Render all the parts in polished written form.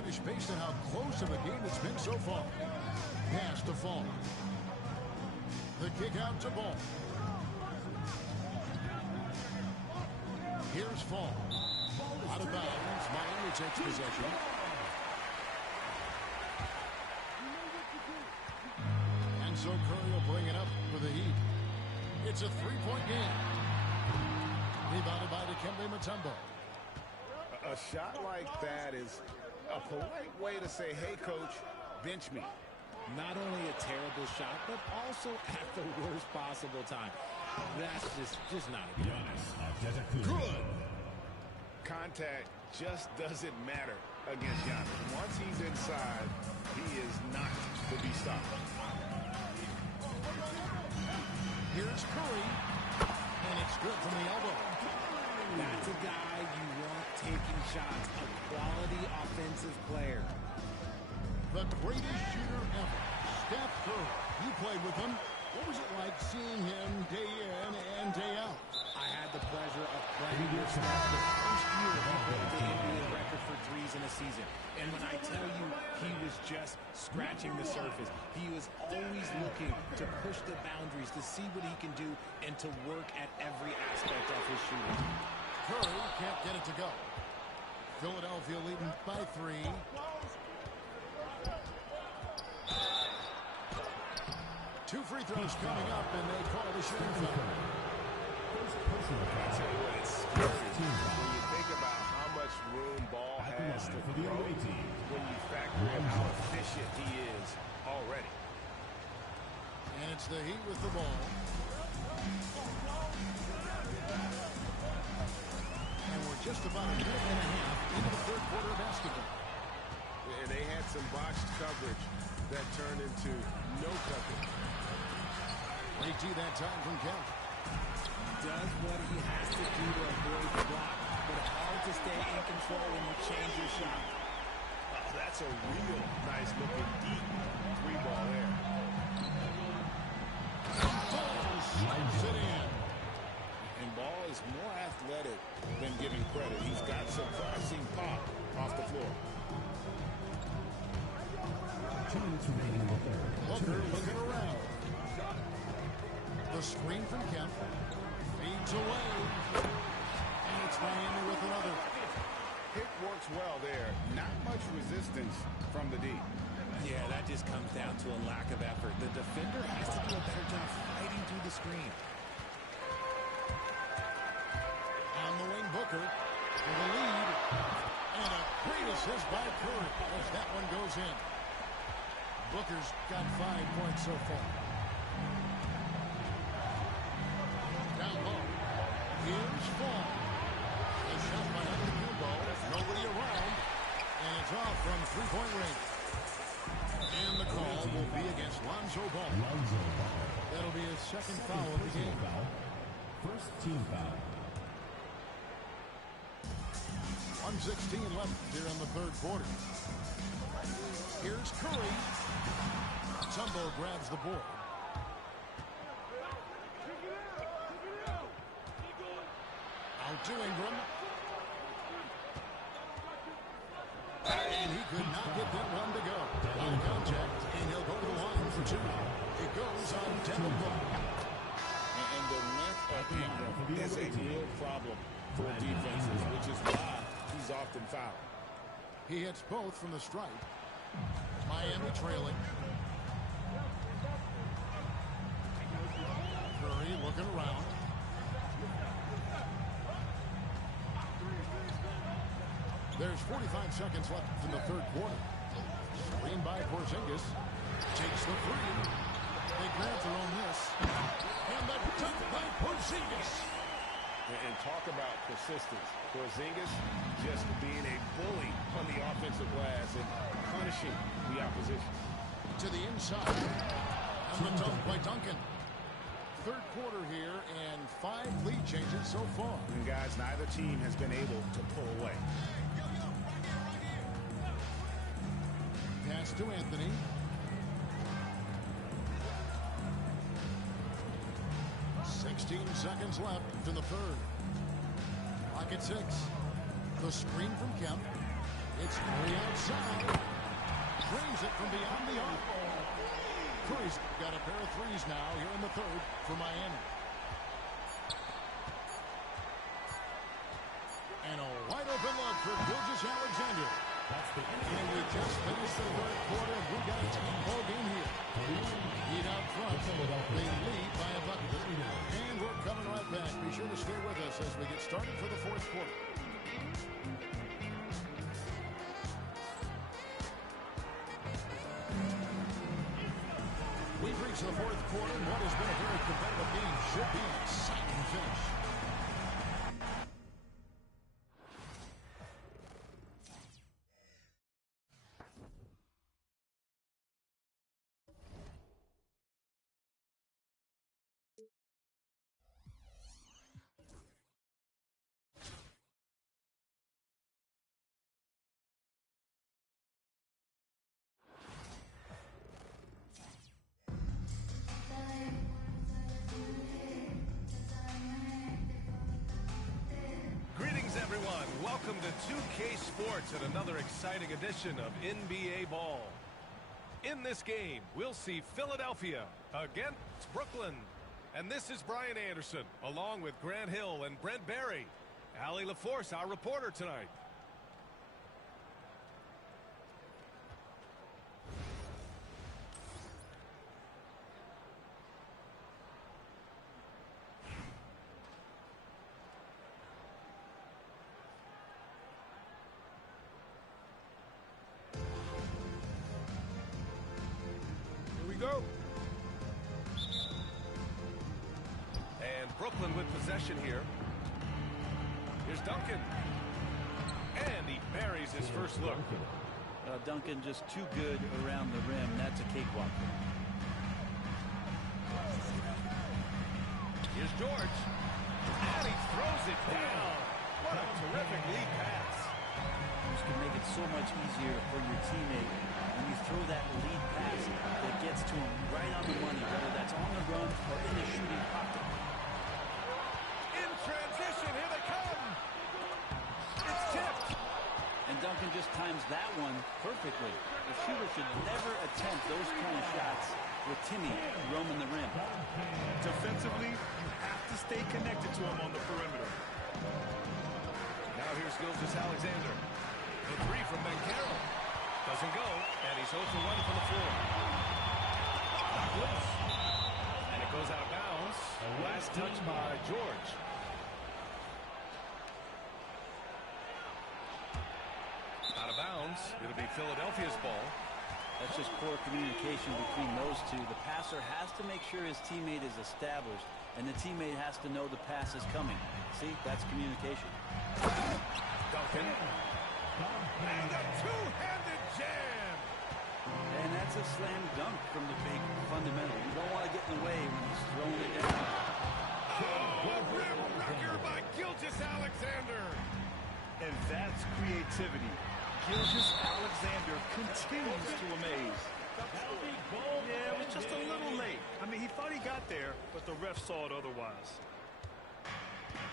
finish based on how close of a game it's been so far. Pass to Fall. The kick out to Ball. Here's Fall. Out of bounds. Miami takes possession. And so Curry will bring it up for the Heat. It's a three-point game. Rebounded by Dikembe Mutombo. A shot like that is a polite way to say, hey, coach, bench me. Not only a terrible shot, but also at the worst possible time. That's just not a good. Good. Contact just doesn't matter against Giannis. Once he's inside, he is not to be stopped. Here's Curry, and it's good from the elbow. That's a guy you want taking shots, a quality offensive player. The greatest shooter ever, Steph Curry. You played with him. What was it like seeing him day in and day out? I had the pleasure of playing with Steph the first year he broke the NBA record for threes in a season. And when I tell you he was just scratching the surface, he was always looking to push the boundaries, to see what he can do, and to work at every aspect of his shooting. Curry can't get it to go. Philadelphia leading by 3. Two free throws coming up, and they call the shooting foul. I tell you what, it's scary when you think about how much room Ball has to grow, when you factor in how efficient he is already. And it's the Heat with the ball. And we're just about a minute and a half into the third quarter of basketball. And they had some botched coverage that turned into no coverage. Great D that time from Kemp. Does what he has to do to avoid the block, but it's hard to stay in control when you change your shot. Oh, that's a real nice looking deep three ball there. Ball slams it in. And Ball is more athletic than giving credit. He's got surprising pop off the floor. 2 minutes remaining in the third. Booker looking around. The screen from Kemp. Feeds away. And it's Miami with another. Hit works well there. Not much resistance from the D. Yeah, that just comes down to a lack of effort. The defender has to do a better job fighting through the screen. On the wing, Booker for the lead. And a great assist by Curry as that one goes in. Booker's got 5 points so far. Down low. Here's Fall. A shot by Antetokounmpo. Nobody around. And it's off from three-point range. And the call will be against Lonzo Ball. That'll be his second foul of the game. First team foul. 1:16 left here in the third quarter. Here's Curry. Tumbo grabs the board. Out to Ingram. And he could not get that one to go. On contact, and he'll go to the line for 2. It goes on Devin Booker. And the length of Ingram is a real problem for defenses, which is why he's often fouled. He hits both from the stripe. Miami trailing. Curry looking around. There's 45 seconds left in the third quarter. Screen by Porzingis. Takes the 3. They grab their own miss. And the dunk by Porzingis. And talk about persistence. Porzingis just being a bully on the offensive glass and punishing the opposition. To the inside. And the dunk by Duncan. Third quarter here and 5 lead changes so far. And guys, neither team has been able to pull away. Pass to Anthony. Seconds left in the third. Clock at 6. The screen from Kemp. It's Curry outside. Drains it from beyond the arc. Curry's got a pair of threes now here in the third for Miami. And a wide open look for Gilgeous-Alexander. And we just finished the third quarter, and we've got a 10-ball game here. Heat out front. They lead by a bucket. And we're coming right back. Be sure to stay with us as we get started for the fourth quarter. We've reached the fourth quarter, and what has been a very competitive game should be an exciting finish. Everyone, welcome to 2K Sports and another exciting edition of NBA Ball. In this game, we'll see Philadelphia against Brooklyn. And this is Brian Anderson, along with Grant Hill and Brent Barry. Allie LaForce, our reporter tonight. Go. And Brooklyn with possession here. Here's Duncan. And he buries his first look. Duncan just too good around the rim. That's a cakewalk. Here's George. And he throws it down. What a terrific lead pass. This can make it so much easier for your teammate when you throw that lead pass that gets to him right on the money, whether that's on the run or in the shooting pocket. In transition, here they come. It's tipped. And Duncan just times that one perfectly. The shooter should never attempt those kind of shots with Timmy roaming the rim. Defensively, you have to stay connected to him on the perimeter. Now here's Gilgeous-Alexander. The three from Carroll. Doesn't go, and he's 0 for 1 from the floor. Knocked loose. And it goes out of bounds. Last touch by George. Out of bounds. It'll be Philadelphia's ball. That's just poor communication between those two. The passer has to make sure his teammate is established, and the teammate has to know the pass is coming. See, that's communication. Duncan. And a two-handed jam. And that's a slam dunk from the big fundamental. You don't want to get in the way when he's throwing it down. Oh, a rim wrecker by Gilgeous-Alexander. And that's creativity. Gilgeous-Alexander continues to amaze. Yeah, it was just a little late. I mean, he thought he got there, but the ref saw it otherwise.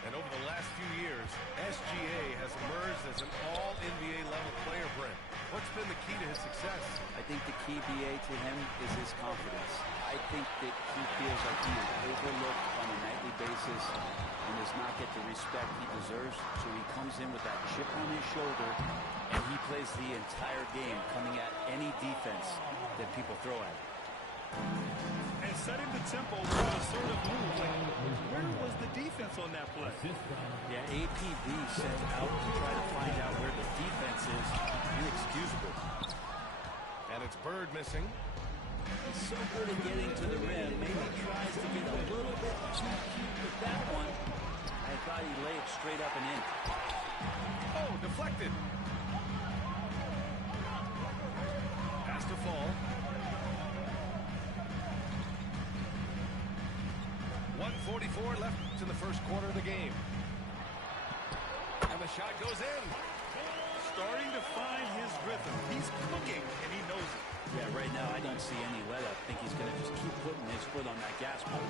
And over the last few years, SGA has emerged as an all-NBA level player, Brent. What's been the key to his success? I think the key, BA, to him is his confidence. I think that he feels like he is overlooked on a nightly basis and does not get the respect he deserves. So he comes in with that chip on his shoulder, and he plays the entire game coming at any defense that people throw at him. And setting the tempo with an assertive move. Like, where was the defense on that play? Yeah, APB sent out to try to find out where the defense is. Inexcusable. And it's Bird missing. He's so good at getting to the rim. Maybe tries to get a little bit too cute with that one. I thought he laid it straight up and in. Oh, deflected. Has to fall. 1:44 left in the first quarter of the game. And the shot goes in. Starting to find his rhythm. He's cooking, and he knows it. Yeah, right now I don't see any let up. I think he's going to just keep putting his foot on that gas pedal.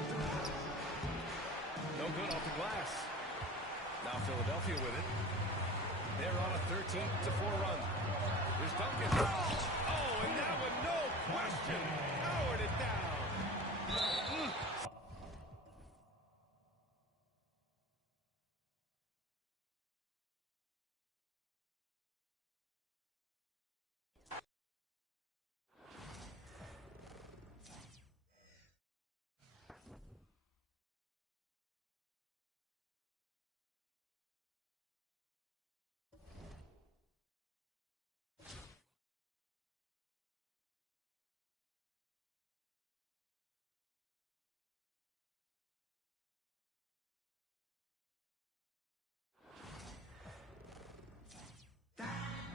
No good off the glass. Now Philadelphia with it. They're on a 13-4 run.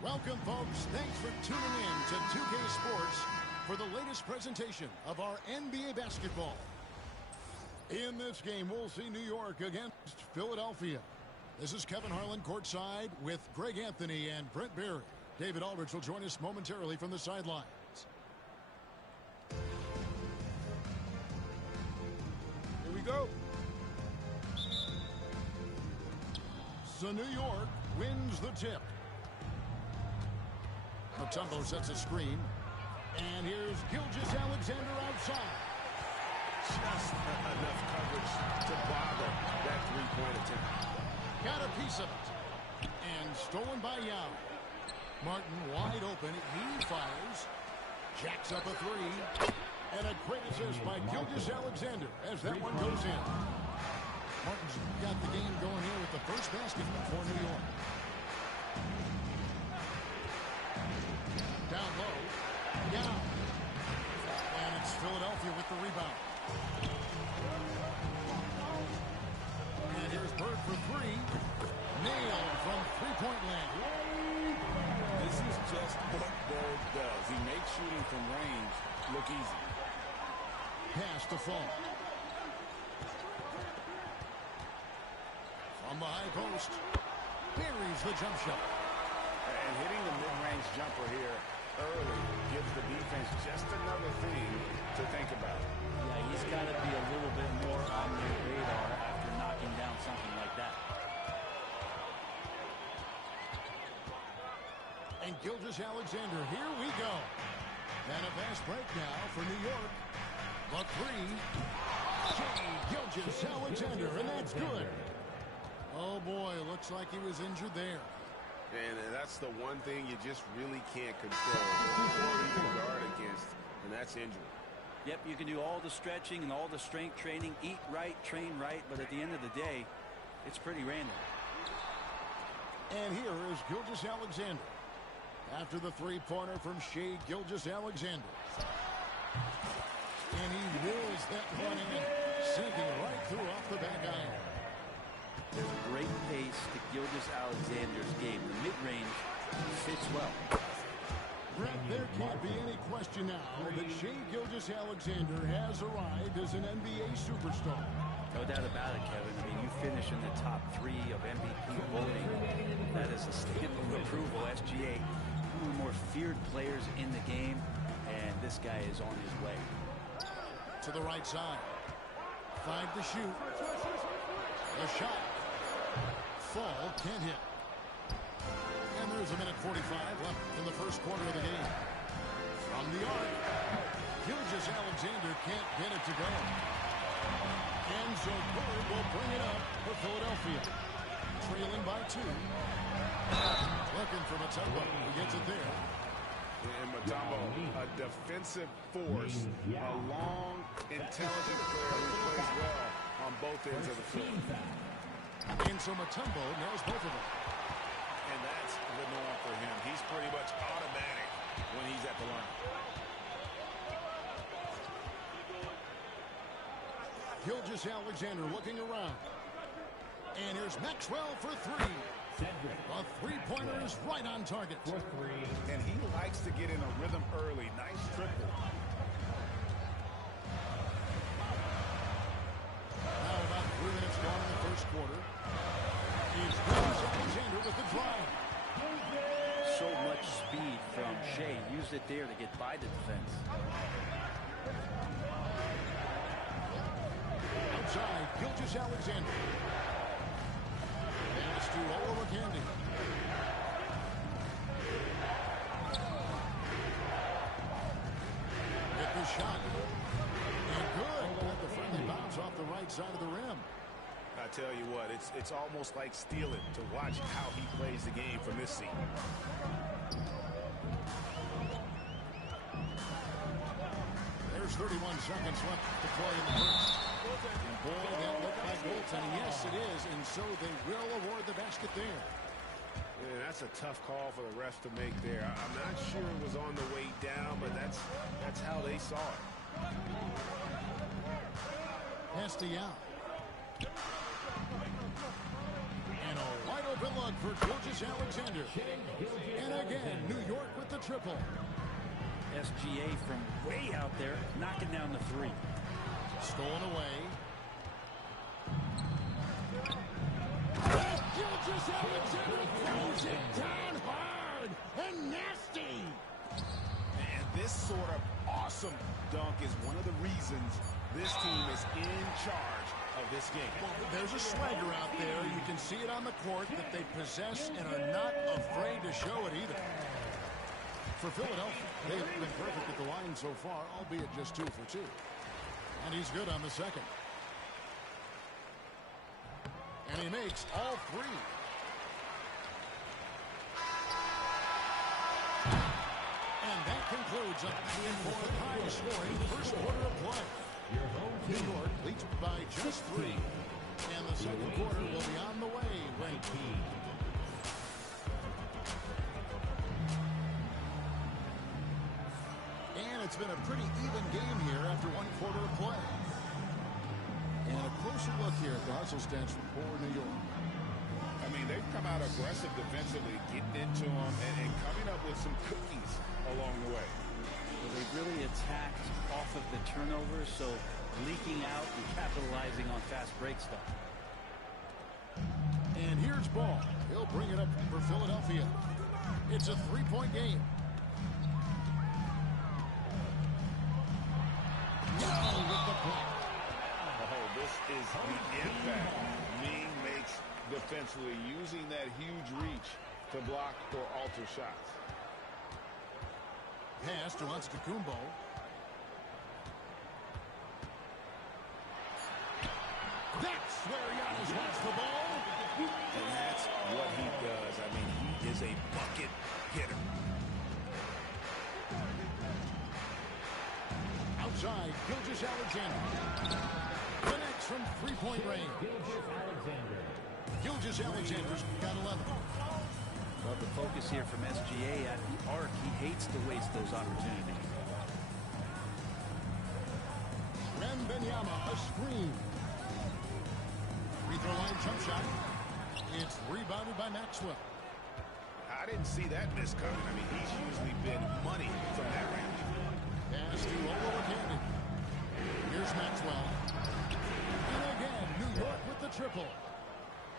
Welcome, folks. Thanks for tuning in to 2K Sports for the latest presentation of our NBA basketball. In this game, we'll see New York against Philadelphia. This is Kevin Harlan courtside with Greg Anthony and Brent Barry. David Aldridge will join us momentarily from the sidelines. Here we go. So New York wins the tip. Mutombo sets a screen. And here's Gilgeous-Alexander outside. Just enough coverage to bother that three-point attempt. Got a piece of it. And stolen by Yao. Martin wide open. He fires. Jacks up a three. And a great assist by Gilgeous-Alexander as that one goes in. Martin's got the game going here with the first basket for New York. Down low. Yao. And it's Philadelphia with the rebound. And here's Bird for three. Nailed from three-point land. This is just what Bird does. He makes shooting from range look easy. Pass to Fall. From the high post. Buries the jump shot. And hitting the mid-range jumper here early gives the defense just another thing to think about. Yeah, he's got to be a little bit more on their radar after knocking down something like that. And Gilgeous-Alexander, here we go. And a fast break now for New York. The three. Gilgeous-Alexander, and that's good. Oh, boy, looks like he was injured there. And that's the one thing you just really can't control or even guard against, and that's injury. Yep, you can do all the stretching and all the strength training, eat right, train right, but at the end of the day, it's pretty random. And here is Gilgeous-Alexander. After the three-pointer from Shai Gilgeous-Alexander. And he wills that one in, sinking right through off the back iron. There's a great pace to Gilgeous-Alexander's game. The mid-range fits well. Brett, there can't be any question now that Shai Gilgeous-Alexander has arrived as an NBA superstar. No doubt about it, Kevin. I mean, you finish in the top 3 of MVP voting. That is a stamp of approval. SGA, one of the more feared players in the game, and this guy is on his way. To the right side. 5 to shoot. A shot. Fall can't hit. And there's a minute 45 left in the first quarter of the game. From the arc. Gilgeous-Alexander can't get it to go. And so Bird will bring it up for Philadelphia. Trailing by 2. Looking for Mutombo, who gets it there. And Mutombo, a defensive force, a long, intelligent player who plays well on both ends of the floor. And so Mutombo nails both of them. And that's the norm for him. He's pretty much automatic when he's at the line. Gilgeous-Alexander looking around. And here's Maxwell for 3. A three-pointer is right on target. And he likes to get in a rhythm early. Nice triple. Now about 3 minutes gone in the first quarter. He's Gilgeous-Alexander with the drive. So much speed from Shai. Used it there to get by the defense. Outside, Gilgeous-Alexander. Pass to Olowokandi. Get the shot. And good. Let the friendly bounce off the right side of the rim. I tell you what, it's almost like stealing to watch how he plays the game from this seat. There's 31 seconds left to play in the first. And boy, that looked like goaltending. Yes, it is. And so they will award the basket there. Yeah, that's a tough call for the refs to make there. I'm not sure it was on the way down, but that's how they saw it. Pass to Yao. And a wide open Good luck for Georges Alexander. And again, New York with the triple. SGA from way out there, knocking down the three. Stolen away. Georges Alexander throws it down hard and nasty. And this sort of awesome dunk is one of the reasons this team is in charge of this game. Well, there's a swagger out there. You can see it on the court that they possess and are not afraid to show it either. For Philadelphia, they've been perfect at the line so far, albeit just 2 for 2. And he's good on the second. And he makes all three. And that concludes a 3-4 high-scoring first quarter of play. New York leads by just 3. And the second quarter will be on the way when it's been a pretty even game here after 1 quarter of play. And a closer look here at the hustle stats for New York. I mean, they've come out aggressive defensively, getting into them and coming up with some cookies along the way. Well, they've really attacked off of the turnovers, so leaking out and capitalizing on fast break stuff. And here's Ball. He'll bring it up for Philadelphia. It's a 3-point game. Oh, this is the impact Ming makes defensively, using that huge reach to block or alter shots. Pass to Antetokounmpo. That's where Giannis wants the ball. And that's what he does. I mean, he is a bucket hitter. Outside, Georges Alexander. Connects from 3-point range. Georges Alexander's got 11. Well, the focus here from SGA at the arc. He hates to waste those opportunities. Wembanyama, a screen. Free throw line jump shot. It's rebounded by Maxwell. I didn't see that miss coming. I mean, he's usually been money from that range. Pass to Olowokandi. Here's Maxwell. And again, New York with the triple.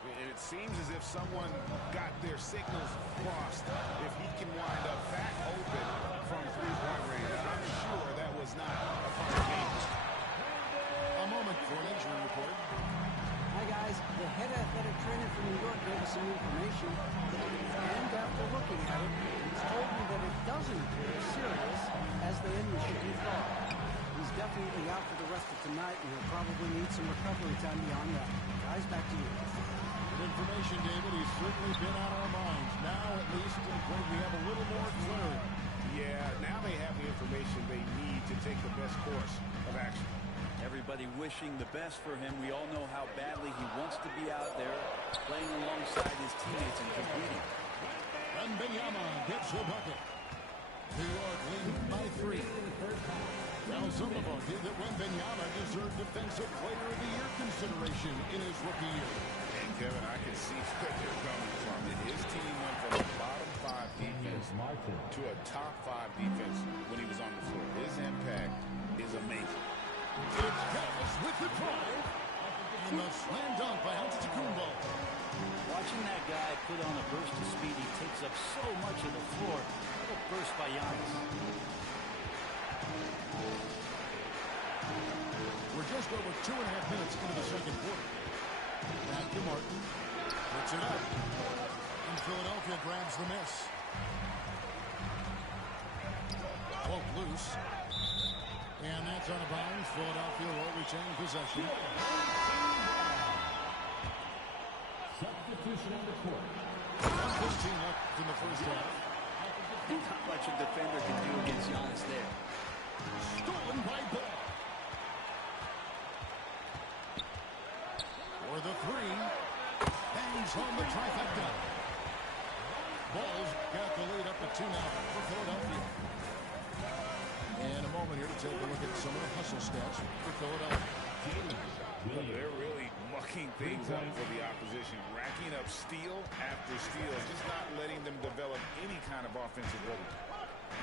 And it seems as if someone got their signals crossed. If he can wind up that open from 3-point range, I'm sure that was not a part of the game. A moment for an injury report. Hi, guys. The head athletic trainer from New York gave us some information. And after looking at it, he's told me that it doesn't appear as serious as they initially thought. He's definitely out for the rest of tonight, and he'll probably need some recovery time beyond that. Guys, back to you. Good information, David. He's certainly been on our minds. Now, at least, we have a little more clarity. Yeah, now they have the information they need to take the best course of action. Everybody wishing the best for him. We all know how badly he wants to be out there playing alongside his teammates and competing. Wembanyama gets the bucket. New York leading by 3. Now some of us think that Wembanyama deserved Defensive Player of the Year consideration in his rookie year. And Kevin, I can see where they're coming from. His team went from a bottom 5 defense to a top 5 defense when he was on the floor. His impact is amazing. It's Dallas with the drive. And the slam dunk by Antetokounmpo. Watching that guy put on a burst of speed, he takes up so much of the floor. What a burst by Giannis. We're just over 2.5 minutes into the second quarter. Back to Martin. Puts it up. And Philadelphia grabs the miss. Poke loose. And that's out of bounds. Philadelphia will retain possession. Substitution on the court. 15 left in the first half. Not much a defender can do against Giannis there. Stolen by Ball. For the 3. Bangs home the trifecta. Ball's got the lead up to 2 now for Philadelphia. And a moment here to take a look at some of the hustle stats for Philadelphia. They're really mucking things up for the opposition, racking up steal after steal, just not letting them develop any kind of offensive rhythm.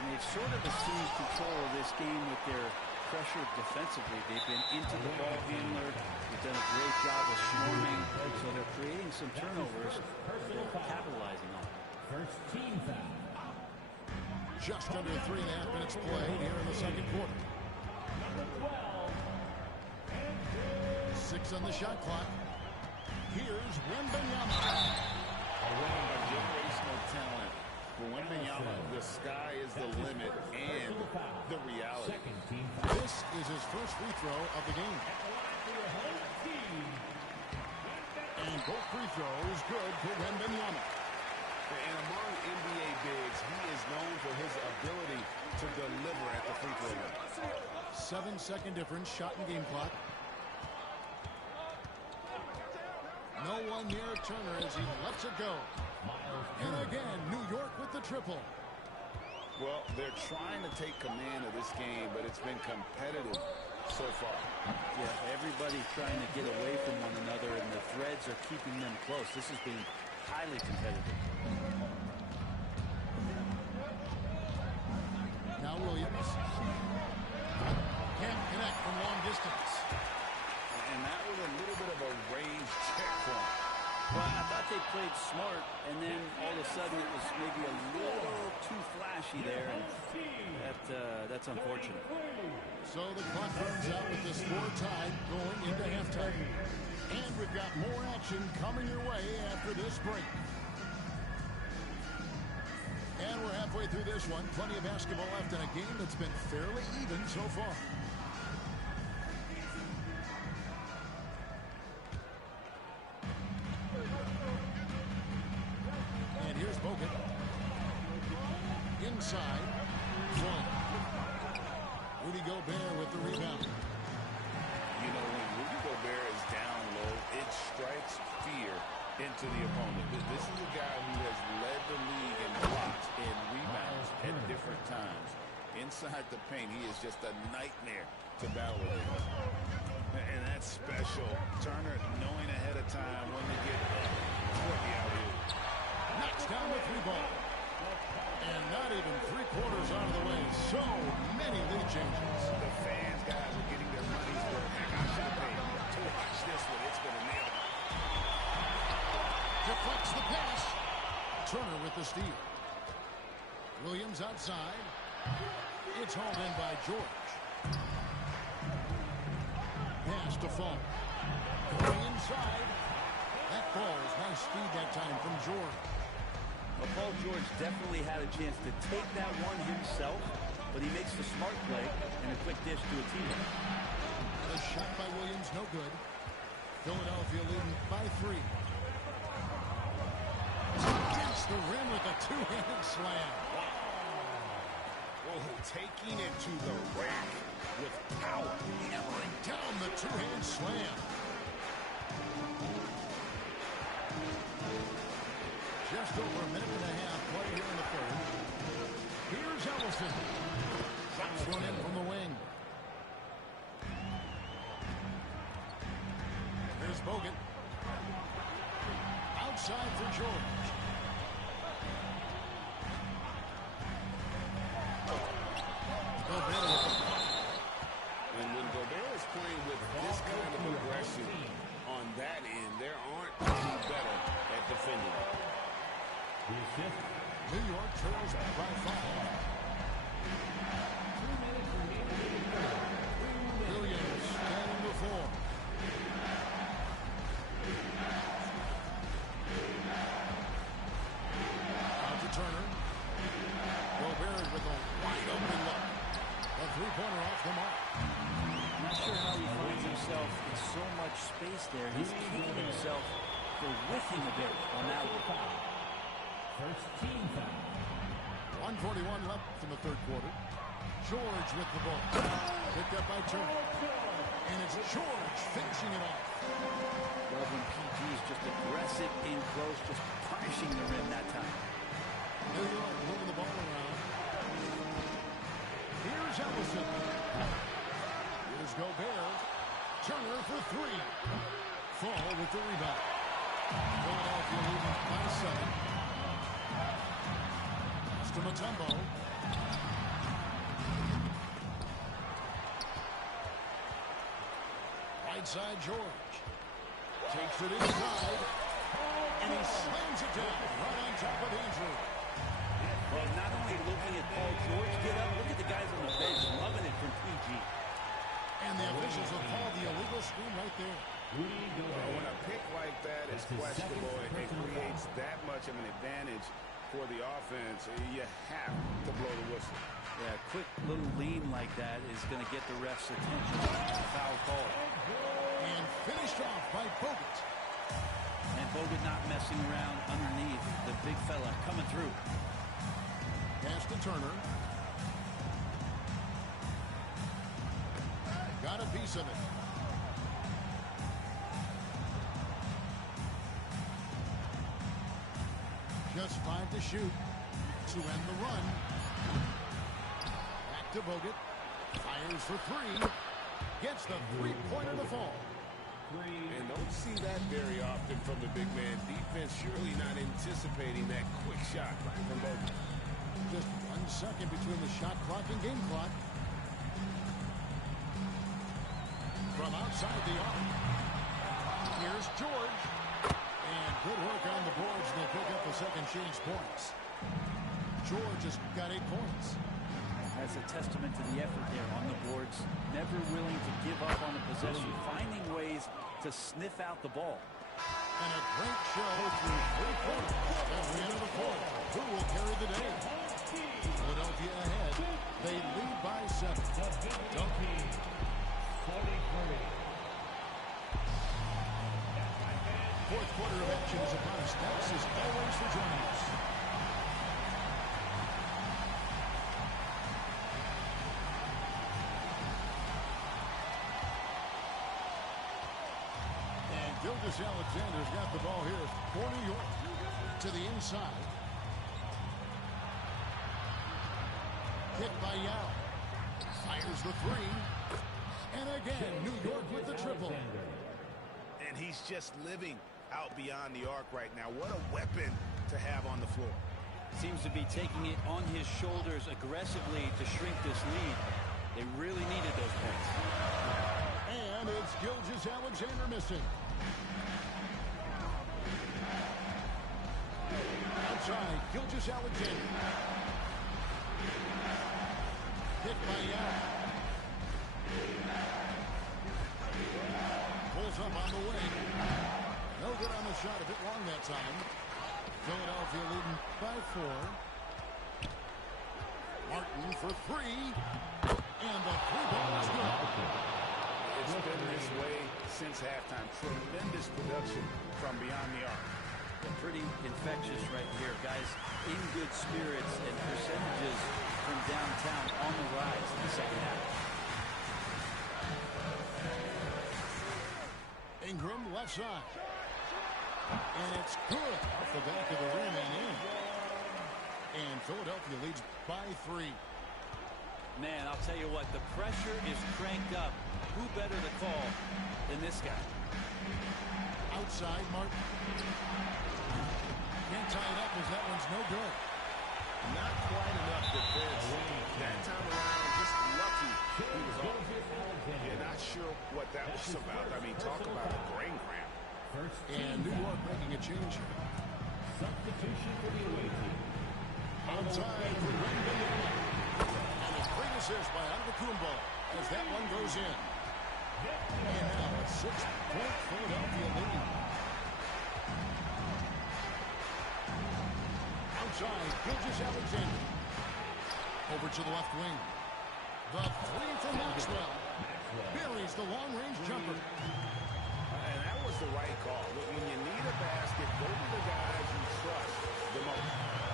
And they've sort of assumed control of this game with their pressure defensively. They've been into the ball handler. They've done a great job of swarming, so they're creating some turnovers they're capitalizing on. First team foul. Just under 3.5 minutes played here in the second quarter. 6 on the shot clock. Here's Wembanyama. A generational talent. For Wembanyama, the sky is the limit and the reality. This is his first free throw of the game. And both free throws good for Wembanyama. And among NBA bigs, he is known for his ability to deliver at the free throw line. 7-second difference, shot and game clock. No one near Turner as he lets it go. And again, New York with the triple. Well, they're trying to take command of this game, but it's been competitive so far. Yeah, everybody's trying to get away from one another, and the threads are keeping them close. This has been highly competitive. Now Williams. Can't connect from long distance. And that was a little bit of a range check for him. Well, I thought they played smart, and then all of a sudden it was maybe a little too flashy there, and that's unfortunate. So the clock runs out with the score tied going into halftime. And we've got more action coming your way after this break. And we're halfway through this one. Plenty of basketball left in a game that's been fairly even so far. And here's Bogut. Inside. One. Rudy Gobert with the rebound. You know, when Rudy Gobert is down low, it strikes fear into the opponent. This is a guy who has led the league in blocks and rebounds at different times. Inside the paint, he is just a nightmare to battle against. And that's special. Turner knowing ahead of time when to get up toward the alley-oop. Knocks down the 3 ball. And not even 3/4 out of the way. So many lead changes. The fans, guys, are getting their money's worth. Heck, I should have paid to watch this one. It's been a nail. Deflects the pass. Turner with the steal. Williams outside. It's hauled in by George. Pass to Fall. Going inside. That falls. Nice speed that time from George. Well, Paul George definitely had a chance to take that one himself, but he makes the smart play and a quick dish to a teammate. The shot by Williams, no good. Philadelphia leading by 3. Against the rim with a two-handed slam. Oh, taking it to the rack with power. Hammering down the two-hand slam. Just over a minute and a half play here in the third. Here's Ellison. Shots one in from the wing. Here's Bogut. Outside for George. Gobert with the block. And when Gobert is playing with this kind of aggression on that end, there aren't any better at defending. New York trails by 5. Williams standing before. Out to Turner. Gobert with a wide open look. A three-pointer off the mark. I'm not sure how he finds himself in so much space there. He's kicking himself for whiffing a bit on that one. First team foul. 1:41 left in the third quarter. George with the ball. Picked up by Turner. And it's George finishing it off. Love when PG is just aggressive in close, just punishing the rim that time. New York moving the ball around. Here's Ellison. Here's Gobert. Turner for three. Fall with the rebound. Philadelphia leading by 7. To Mutombo. Right side, George. Takes it inside. And he slams it down right on top of Andrew. Well, not only looking at Paul George get up, look at the guys on the bench loving it from PG. And the officials have called the illegal screen right there. When a pick like that is questionable, it creates that much of an advantage for the offense. You have to blow the whistle. Yeah, a quick little lean like that is going to get the ref's attention. Foul call. And finished off by Bogut. And Bogut not messing around underneath. The big fella coming through. Pass to Turner. Got a piece of it. Just 5 to shoot to end the run. Back to Bogut. Fires for 3. Gets the three-pointer to fall. And don't see that very often from the big man. Defense surely not anticipating that quick shot from Bogut. Just 1 second between the shot clock and game clock. From outside the arc. Here's George. And good work on the boards. They pick up the second chance points. George has got 8 points. That's a testament to the effort there on the boards. Never willing to give up on the possession. Finding ways to sniff out the ball. And a great show through 3 quarters. At the end of the fourth, who will carry the day? Philadelphia ahead. They lead by 7. Fourth quarter of action is upon us. Thanks as always for joining us. And Gilgeous Alexander's got the ball here for New York. To the inside. Hit by Yao. Fires the 3. And again, New York with the triple. And he's just living out beyond the arc right now. What a weapon to have on the floor. Seems to be taking it on his shoulders aggressively to shrink this lead. They really needed those points. And it's Gilgeous Alexander missing. Outside, Gilgeous Alexander. Hit by Yao. Pulls up on the wing. No good on the shot, a bit long that time. Philadelphia leading by 4. Martin for 3. And the 3-ball is good. It's been this way since halftime. Tremendous production from beyond the arc. Pretty infectious right here, guys. In good spirits and percentages from downtown on the rise in the second half. Ingram left side. And it's good off the back of the rim and in. And Philadelphia leads by 3. Man, I'll tell you what, the pressure is cranked up. Who better to call than this guy? Outside, Martin. Can't tie it up as that one's no good. Not quite enough defense. That time around, just lucky he was off. You're not sure what that was about. I mean, talk about a brain cramp. And New York making a change here. Substitution for the away team. Outside for Wembanyama. And a great assist by Antetokounmpo as that one goes in. And now a 6-point Philadelphia lead. Outside, Gilgeous Alexander. Over to the left wing. The 3 from Maxwell. Buries the long-range jumper. And that was the right call. When you need a basket, go to the guys you trust the most.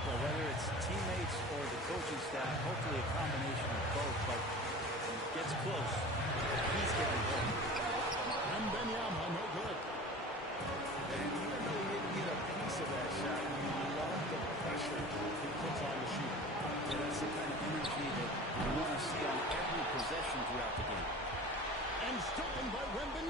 Well, whether it's teammates or the coaching staff, hopefully a combination of both, but when it gets close, he's getting home. Wembanyama, no good. And even though he didn't get a piece of that shot, you love the pressure he puts on the shooter. Yeah, that's the kind of energy that you want to see on every possession throughout the game. And stolen by Wembanyama.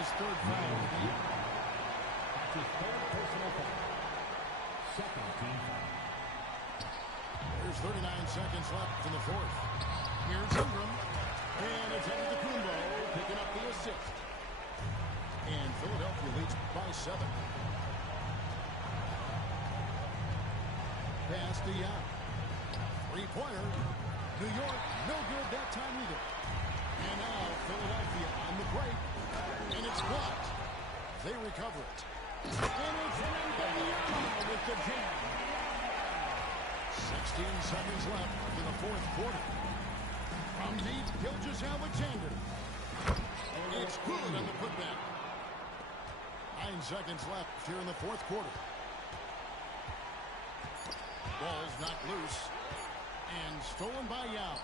his third foul of the game. That's his third personal foul. Second team foul. There's 39 seconds left in the fourth. Here's Ingram. And it's Antetokounmpo picking up the assist. And Philadelphia leads by 7. Pass to Young. Three-pointer. New York, no good that time either. And now Philadelphia on the break. And it's blocked. They recover it. And it's Wembanyama with the jam. 16 seconds left in the fourth quarter. From deep, Gilgeous-Alexander. It's good on the putback. 9 seconds left here in the fourth quarter. Ball's knocked loose. And stolen by Yao.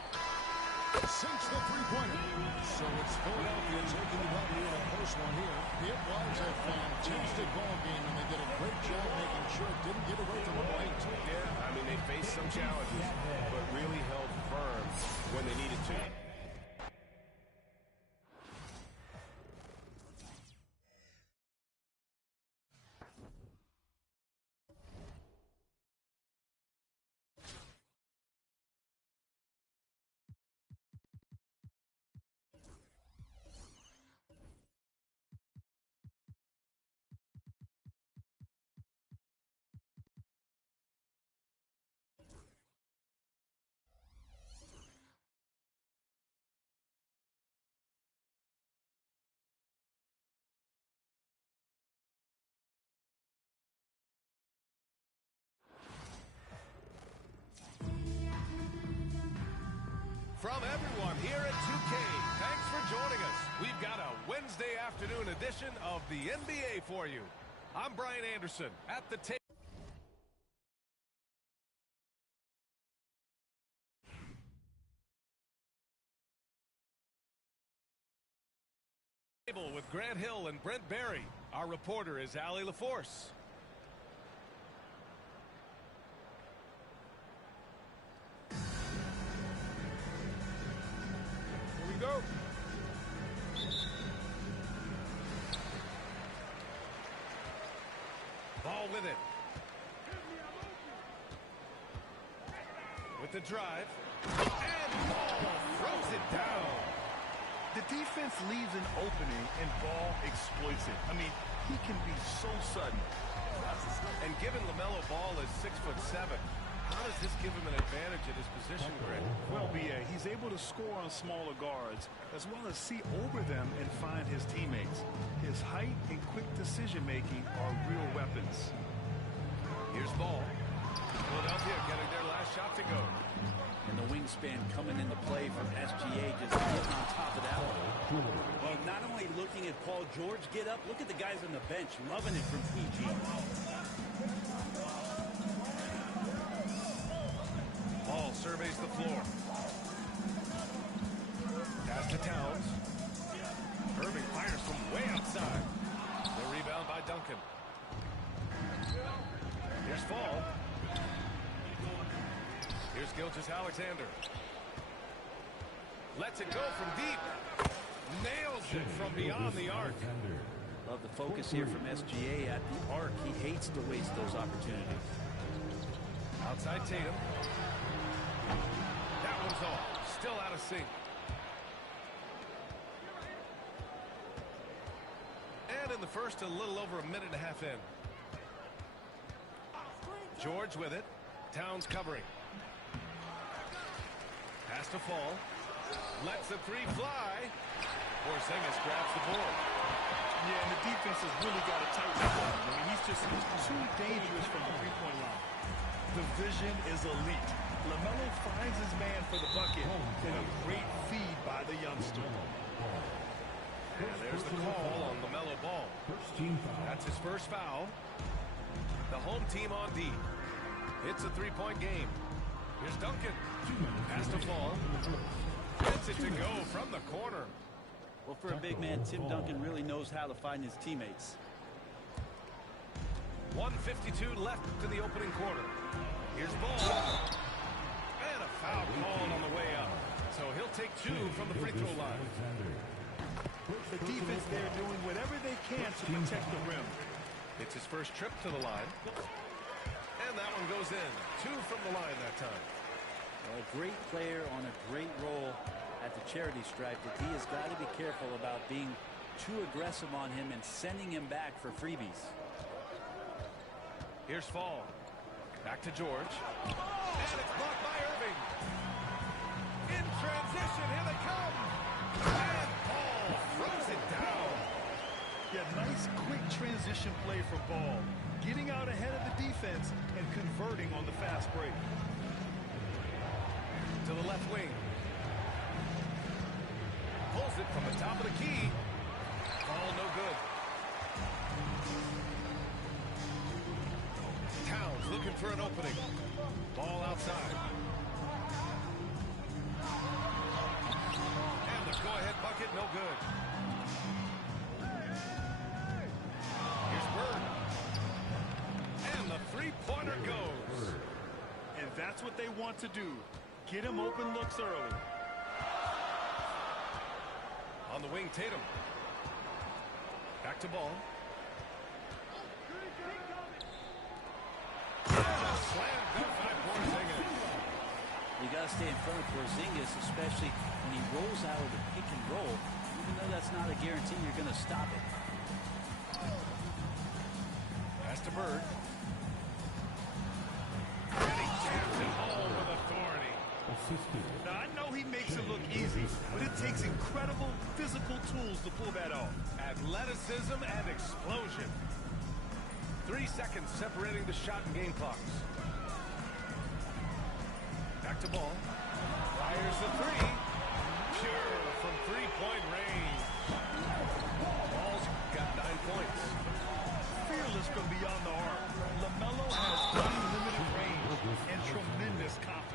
Sinks the three-pointer. So it's Philadelphia taking the W in a close one here. It was a fantastic ball game, and they did a great job making sure it didn't get away from number 8. Yeah, I mean, they faced some challenges, but really held firm when they needed to. From everyone here at 2K, thanks for joining us. We've got a Wednesday afternoon edition of the NBA for you. I'm Brian Anderson at the table with Grant Hill and Brent Barry. Our reporter is Allie LaForce. Go. Ball with it. With the drive. And Ball throws it down. The defense leaves an opening and Ball exploits it. I mean, he can be so sudden. And given LaMelo Ball is 6'7", how does this give him an advantage at his position, Grant? Well, B.A., he's able to score on smaller guards as well as see over them and find his teammates. His height and quick decision-making are real weapons. Here's Ball. Philadelphia getting their last shot to go. And the wingspan coming into play from SGA, just getting on top of that one. Well, not only looking at Paul George get up, look at the guys on the bench loving it from PG. Ball surveys the floor. Pass to Towns. Irving fires from way outside. The rebound by Duncan. Here's Fall. Here's Gilgeous-Alexander. Lets it go from deep. Nails it from beyond the arc. Love the focus here from SGA at the arc. He hates to waste those opportunities. Outside Tatum. That one's off. Still out of sync. And in the first, a little over a minute and a half in. George with it. Towns covering. Pass to Fall. Lets the three fly. Porzingis grabs the board. Yeah, and the defense has really got to tighten up on him. I mean, he's too dangerous from the three-point line. The vision is elite. LaMelo finds his man for the bucket, and a great feed by the youngster. And there's the call on LaMelo Ball. That's his first foul. The home team on D. It's a three-point game. Here's Duncan. Pass to Fall. Gets it to go from the corner. Well, for a big man, Tim Duncan really knows how to find his teammates. 1:52 left to the opening quarter. Here's Ball. And a foul called on the way up. So he'll take two from the free throw line. the defense there doing whatever they can to protect the rim. It's his first trip to the line. And that one goes in. 2 from the line that time. Well, a great player on a great role at the charity stripe, but he has got to be careful about being too aggressive on him and sending him back for freebies. Here's Fall. Back to George. And it's blocked by Irving. In transition, here they come. And Ball throws it down. Yeah, nice quick transition play for Ball. Getting out ahead of the defense and converting on the fast break. To the left wing. Pulls it from the top of the key. Ball no good. Towns looking for an opening. Ball outside. And the go-ahead bucket, no good. Here's Bird. And the three-pointer goes. And that's what they want to do. Get him open looks early. On the wing, Tatum. Back to Ball. Slam dunk by Porzingis. You got to stay in front of Porzingis, especially when he rolls out of the pick and roll. Even though that's not a guarantee you're going to stop it. Pass to Bird. And he jams it home with authority. Now, I know he makes it look easy, but it takes incredible physical tools to pull that off. Athleticism and explosion. 3 seconds separating the shot and game clocks. Back to Ball. Fires the three. Pure from three-point range. Ball's got 9 points. Fearless from beyond the arc. LaMelo has unlimited range and tremendous confidence.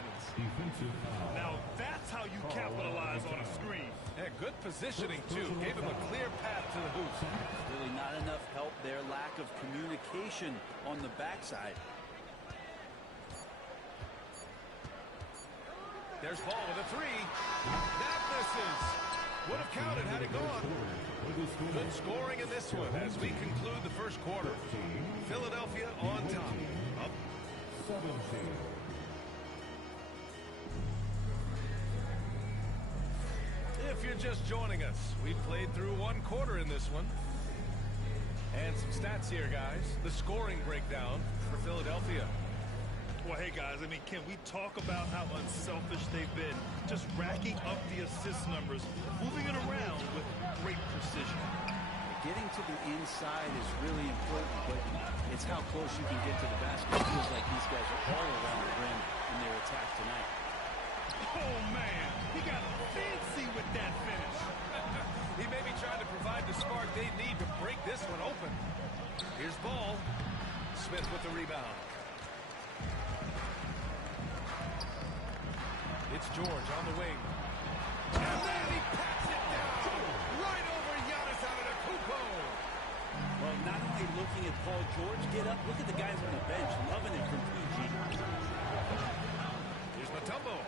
Now that's how you capitalize on a screen. Yeah, good positioning, too. Gave him a clear path to the hoop. Really not enough help there. Lack of communication on the backside. There's Ball with a three. That misses. Would have counted had it gone. Good scoring in this one as we conclude the first quarter. Philadelphia on top. Up 17. If you're just joining us, we've played through 1 quarter in this one. And some stats here, guys. The scoring breakdown for Philadelphia. Well, hey, guys, I mean, can we talk about how unselfish they've been? Just racking up the assist numbers, moving it around with great precision. Getting to the inside is really important, but it's how close you can get to the basket. It feels like these guys are all around the rim in their attack tonight. Oh, man, he got fancy with that finish. He may be trying to provide the spark they need to break this one open. Here's Ball. Smith with the rebound. It's George on the wing. And then he pats it down right over Giannis Antetokounmpo. Well, not only looking at Paul George get up, look at the guys on the bench loving it from PG. Here's Mutombo.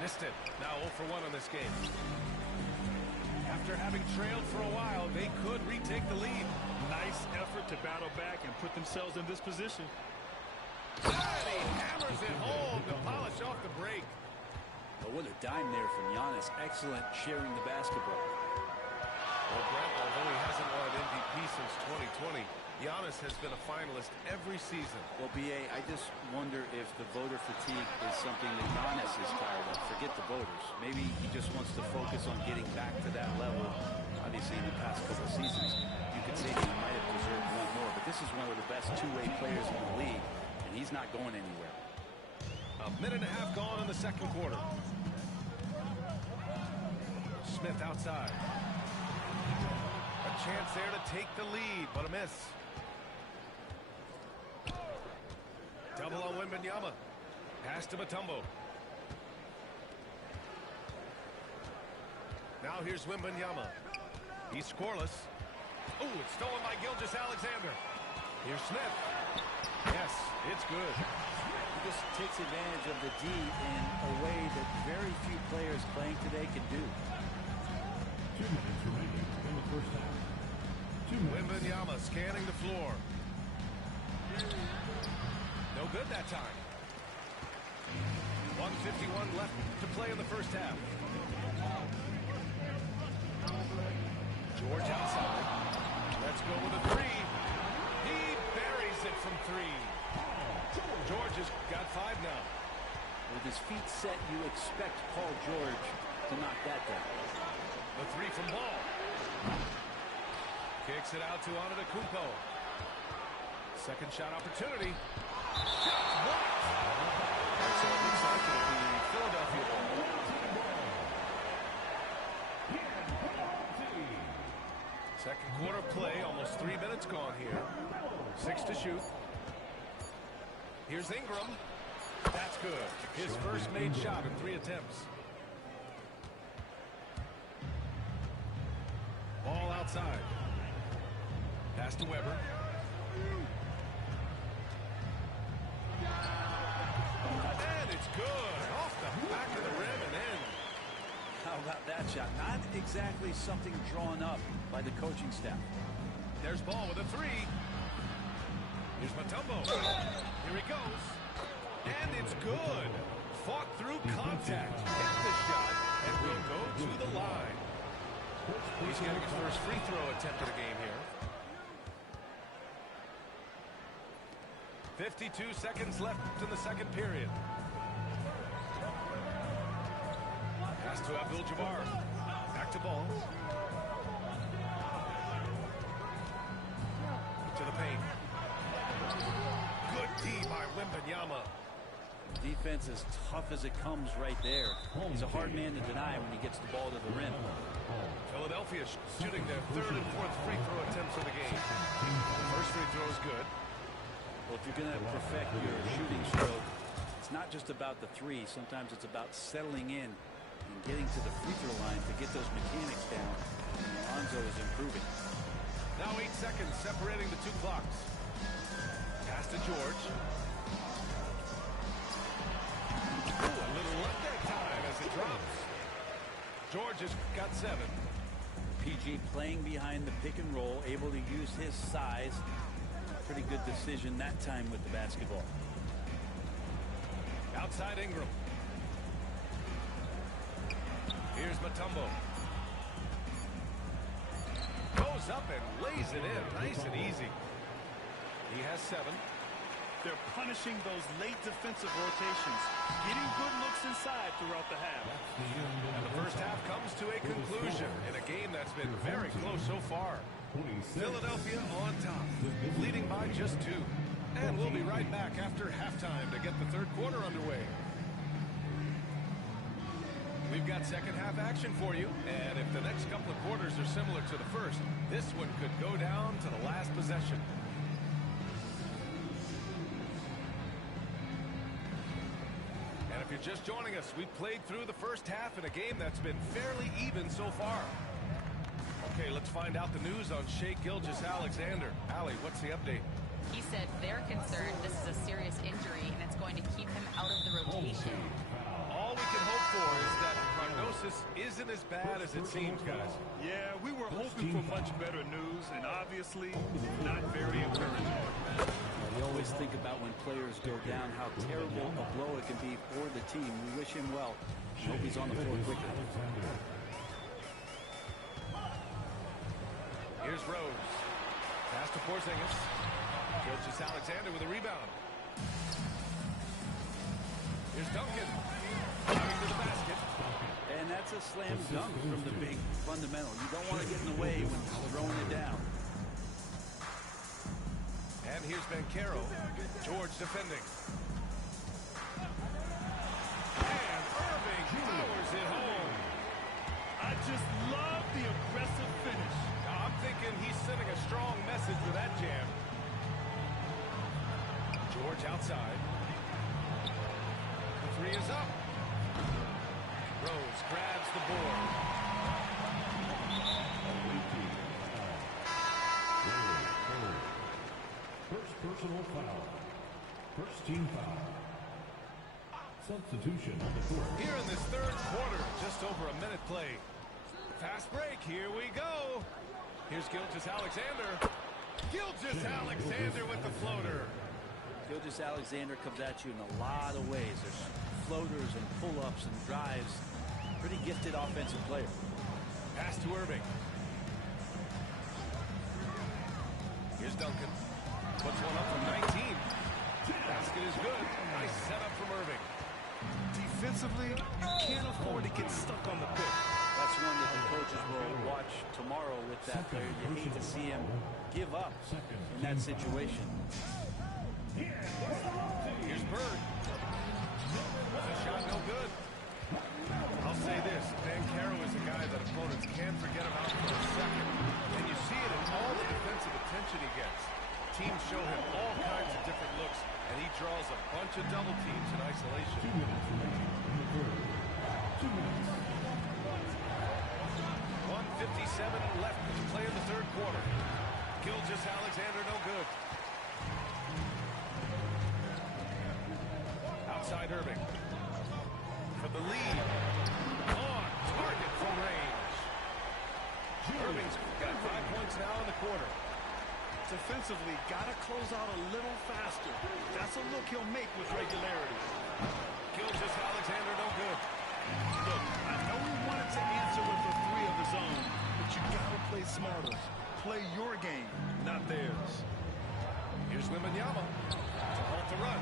Missed it. Now 0 for 1 on this game. After having trailed for a while, they could retake the lead. Nice effort to battle back and put themselves in this position. And he hammers it home to polish off the break. Oh, what a dime there from Giannis. Excellent sharing the basketball. Well, Brett, although he hasn't won an MVP since 2020, Giannis has been a finalist every season. Well, B.A., I just wonder if the voter fatigue is something that Giannis is tired of. Forget the voters. Maybe he just wants to focus on getting back to that level. Obviously, in the past couple of seasons, you could say that he might have deserved one more, but this is one of the best two-way players in the league, and he's not going anywhere. A minute and a half gone in the second quarter. Smith outside. A chance there to take the lead, but a miss. Double on Wembanyama. Pass to Mutombo. Now here's Wembanyama. He's scoreless. Oh, it's stolen by Gilgeous-Alexander. Here's Smith. Yes, it's good. He just takes advantage of the D in a way that very few players playing today can do. 2 minutes remaining. Wembanyama scanning the floor. No good that time. 1:51 left to play in the first half. George outside. Let's go with a three. He buries it from three. George has got 5 now. With his feet set, you expect Paul George to knock that down. The three from Ball. Kicks it out to Antetokounmpo. Second shot opportunity. Shot blocked. And so it looks like it'll be Philadelphia ball. Second quarter play, almost 3 minutes gone here. 6 to shoot. Here's Ingram. That's good. His first made shot in 3 attempts. Ball outside. Pass to Weber. And it's good. Off the back of the rim and in. How about that shot? Not exactly something drawn up by the coaching staff. There's Ball with a three. Here's Mutombo. Here he goes. And it's good. Fought through contact. Hit the shot and will go to the line. He's getting his first free throw attempt of the game here. 52 seconds left in the second period. Pass to Abdul-Jabbar. Back to Ball. To the paint. Good D by Wembanyama. Defense as tough as it comes right there. He's a hard man to deny when he gets the ball to the rim. Philadelphia shooting their third and fourth free throw attempts of the game. First free throw is good. Well, if you're going to perfect your shooting stroke, it's not just about the three. Sometimes it's about settling in and getting to the free throw line to get those mechanics down. And Alonzo is improving. Now 8 seconds separating the two clocks. Pass to George. Ooh, a little left that time as it drops. George has got 7. PG playing behind the pick and roll, able to use his size. Pretty good decision that time with the basketball. Outside Ingram. Here's Mutombo. Goes up and lays it in. Nice and easy. He has 7. They're punishing those late defensive rotations, getting good looks inside throughout the half. And the first half comes to a conclusion in a game that's been very close so far. Philadelphia on top, leading by just 2. And we'll be right back after halftime to get the third quarter underway. We've got second half action for you, and if the next couple of quarters are similar to the first, this one could go down to the last possession. And if you're just joining us, we've played through the first half in a game that's been fairly even so far. Okay, let's find out the news on Shai Gilgeous-Alexander. Allie, what's the update? He said they're concerned this is a serious injury and it's going to keep him out of the rotation. All we can hope for is that the prognosis isn't as bad as it seems, guys. Yeah, we were hoping for much better news, and obviously not very encouraging. We always think about when players go down, how terrible a blow it can be for the team. We wish him well. I hope he's on the floor quickly. Here's Rose. Pass to Porzingis. Gilgeous-Alexander with a rebound. Here's Duncan. Driving to the basket. And that's a slam dunk from the big fundamental. You don't want to get in the way when he's throwing it down. And here's Banchero. George defending. And Irving powers it home. I just love the aggressive finish. Now, I'm thinking he's sending a strong message with that jam. George outside. The three is up. Rose grabs the board. First personal foul. First team foul. Substitution on the court. Here in this third quarter, just over a minute played. Fast break, here we go. Here's Gilgeous-Alexander. Gilgeous-Alexander with the floater. Gilgeous-Alexander comes at you in a lot of ways. There's floaters and pull-ups and drives. Pretty gifted offensive player. Pass to Irving. Here's Duncan. Puts one up from 19. Basket is good. Nice setup from Irving. Defensively, you can't afford to get stuck on the pick. That's one that the coaches will watch tomorrow with that player. You hate to see him give up in that situation. Here's Bird. The shot no good. I'll say this, Dan Caro is a guy that opponents can't forget about for a second. And you see it in all the defensive attention he gets. Teams show him all kinds of different looks, and he draws a bunch of double teams in isolation. 2 minutes remaining in the third. 2 minutes. 1:57 left to play in the third quarter. Gilgeous-Alexander no good. Outside Irving. For the lead. On target from range. Irving's got 5 points now in the quarter. Defensively, got to close out a little faster. That's a look he'll make with regularity. Gilgeous-Alexander no good. Look, I know he wanted to answer with a three of his own, but you got to play smarter. Play your game, not theirs. Here's Wembanyama to halt the run.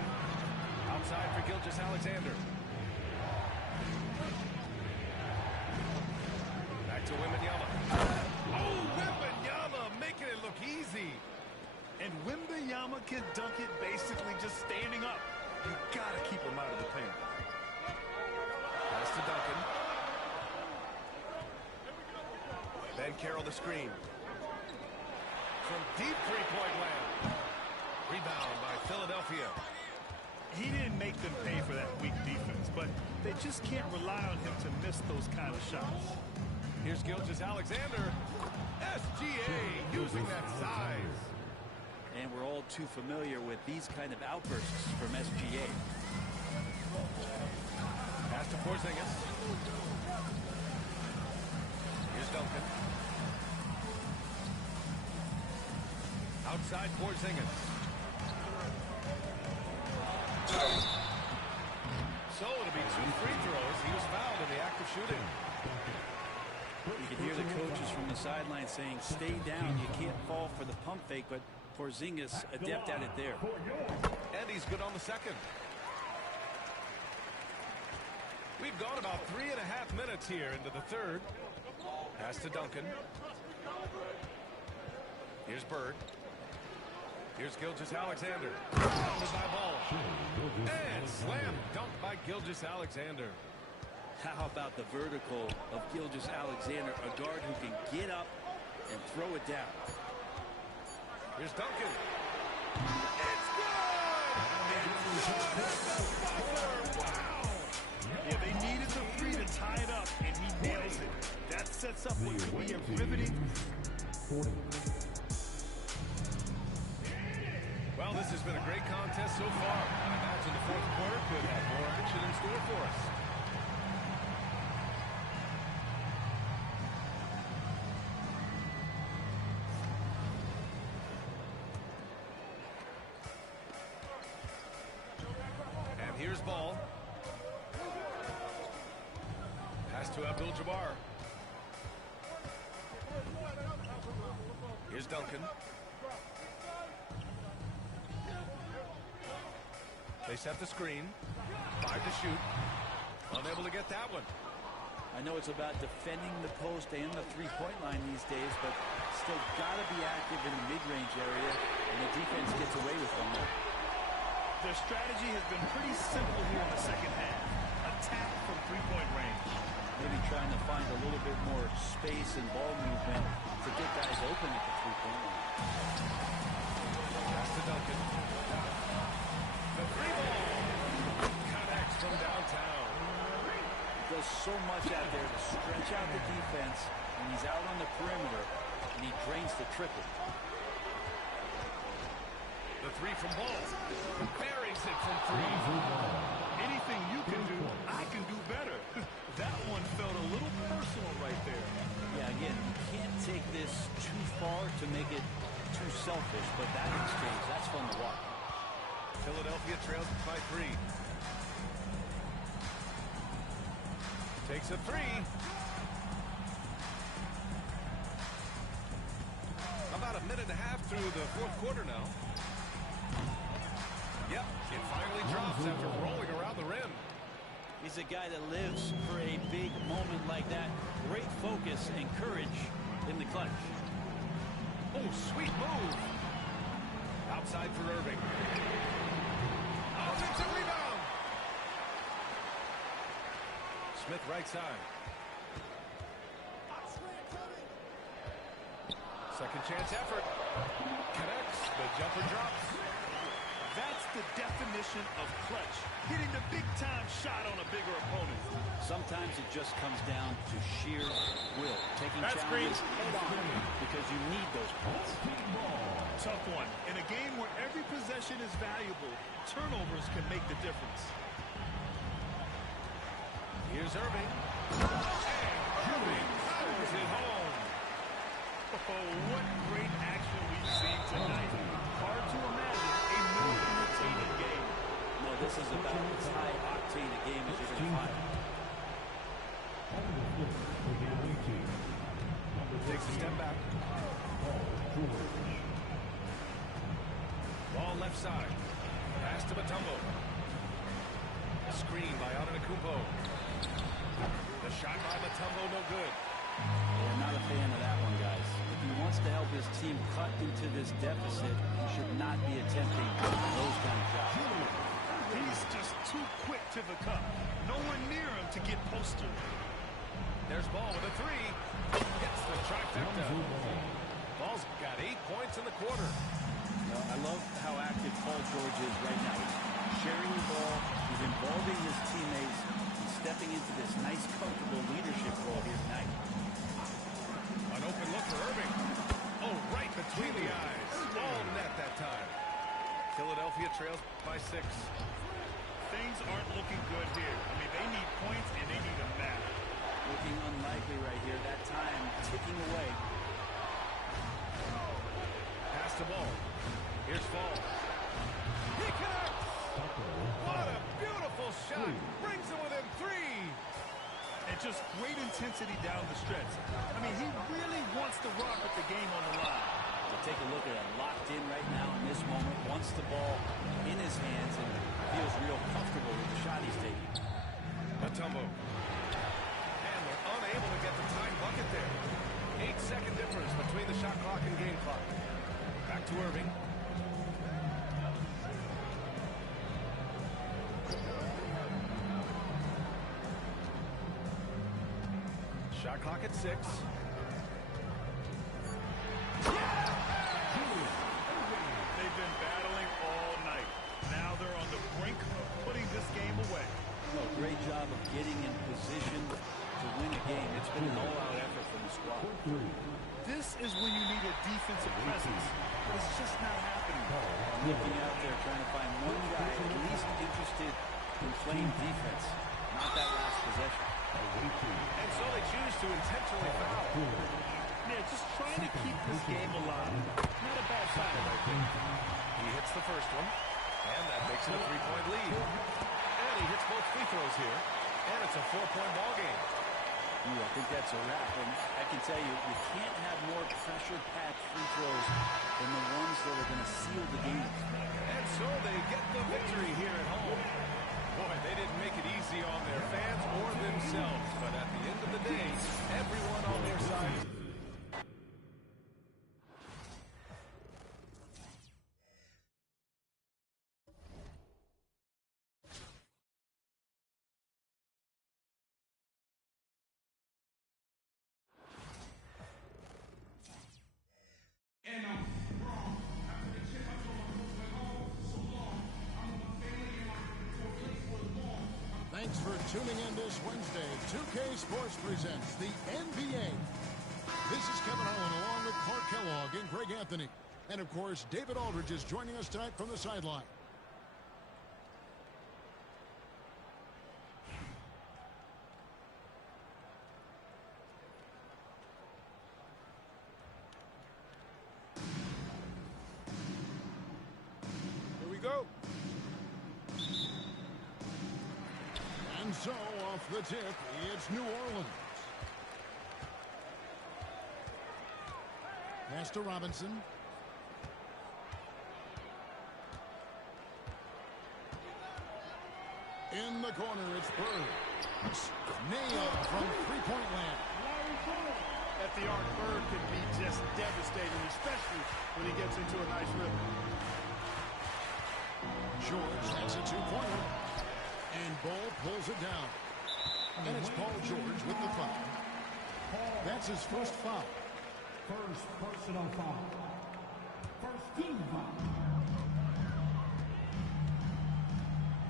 Outside for Gilgeous-Alexander. Back to Wembanyama. Oh, Wembanyama making it look easy. And Wembanyama can dunk it basically just standing up. You got to keep him out of the paint. Pass to Duncan. Ben Carroll the screen. From deep three-point land. Rebound by Philadelphia. He didn't make them pay for that weak defense, but they just can't rely on him to miss those kind of shots. Here's Gilgeous-Alexander. SGA using that size. And we're all too familiar with these kind of outbursts from SGA. Pass to Porzingis. Here's Duncan. Outside Porzingis. So it'll be 2 free throws. He was fouled in the act of shooting. You can hear the coaches from the sideline saying, stay down, you can't fall for the pump fake, but Porzingis adept at it there. And he's good on the second. We've gone about 3.5 minutes here into the third. Pass to Duncan. Here's Bird. Here's Gilgeous-Alexander. Surrounded by ball. And slam dunk by Gilgeous-Alexander. How about the vertical of Gilgeous-Alexander, a guard who can get up and throw it down. Here's Duncan. It's good! It's good at the buzzer! Wow! Yeah, they needed the three to tie it up, and he nails it. That sets up what could be a riveting. Well, this has been a great contest so far. I imagine the fourth quarter could have more action in store for us. And here's Ball. Pass to Abdul-Jabbar. Here's Duncan. They set the screen. 5 to shoot. Unable to get that one. I know it's about defending the post and the three-point line these days, but still got to be active in the mid-range area, and the defense gets away with one there. Their strategy has been pretty simple here in the second half. Attack from three-point range. Maybe trying to find a little bit more space and ball movement to get guys open at the three-point line. Pass to Duncan. The three ball connects from downtown. He does so much out there to stretch out the defense when he's out on the perimeter, and he drains the triple. The three from Ball. Buries it from 3. Anything you can do, I can do better. That one felt a little personal right there. Yeah, again, you can't take this too far to make it too selfish, but that exchange, that's fun to watch. Philadelphia trails by 3. Takes a 3. About a minute and a half through the fourth quarter now. Yep, it finally drops after rolling around the rim. He's a guy that lives for a big moment like that. Great focus and courage in the clutch. Oh, sweet move. Outside for Irving. Offensive rebound. Smith right side. Second chance effort. Connects. The jumper drops. That's the definition of clutch. Hitting the big-time shot on a bigger opponent. Sometimes it just comes down to sheer will. Taking challenges head on because you need those points. Tough one. In a game where every possession is valuable, turnovers can make the difference. Here's Irving. And Irving powers it home. Oh, what great action we've seen tonight. Hard to imagine a more entertaining game. No, this is about as high-octane a game as you're going to find. Takes a step back. Ball left side. Pass to Mutombo. Screen by Antetokounmpo. The shot by Mutombo, no good. Yeah, not a fan of that one, guys. If he wants to help his team cut into this deficit, he should not be attempting those kind of shots. He's just too quick to the cup. No one near him to get posted. There's Ball with a 3. Hits the trifecta. Ball's got 8 points in the quarter. I love how active Paul George is right now. He's sharing the ball. He's involving his teammates. He's stepping into this nice, comfortable leadership role here tonight. An open look for Irving. Oh, right between the eyes. All net that time. Philadelphia trails by 6. Things aren't looking good here. I mean, they need points and they need them back. Looking unlikely right here. That time ticking away. Pass the ball. Here's Fall. He connects. What a beautiful shot. Brings it within 3. And just great intensity down the stretch. I mean, he really wants to rock with the game on the line. We'll take a look at it. Locked in right now in this moment. Wants the ball in his hands and feels real comfortable with the shot he's taking. Mutombo. And they're unable to get the time bucket there. 8-second difference between the shot clock and game clock. Back to Irving. Shot clock at 6. They've been battling all night. Now they're on the brink of putting this game away. Well, great job of getting in position to win a game. It's been an all-out effort from the squad. This is when you need a defensive presence. But it's just not happening. Looking out there, trying to find one guy at least interested in playing defense. Not that last possession. And so they choose to intentionally foul. Yeah, just trying to keep this game alive. Not a bad sign right there. He hits the first one, and that makes it a 3-point lead. And he hits both free throws here, and it's a 4-point ball game. I think that's a wrap, and I can tell you, you can't have more pressure-packed free throws than the ones that are going to seal the game. And so they get the victory here at home. Boy, they didn't make it easy on their fans or themselves, but at the end of the day, everyone on their side. Thanks for tuning in this Wednesday. 2K Sports presents the NBA. This is Kevin Harlan along with Clark Kellogg and Greg Anthony. And, of course, David Aldridge is joining us tonight from the sideline. So off the tip, it's New Orleans. Pass to Robinson. In the corner, it's Bird. Nailed from three-point land. At the arc, Bird could be just devastating, especially when he gets into a nice rhythm. George has a two-pointer. And Bull pulls it down. And it's Paul George with the foul. That's his first foul. First personal foul. First team foul.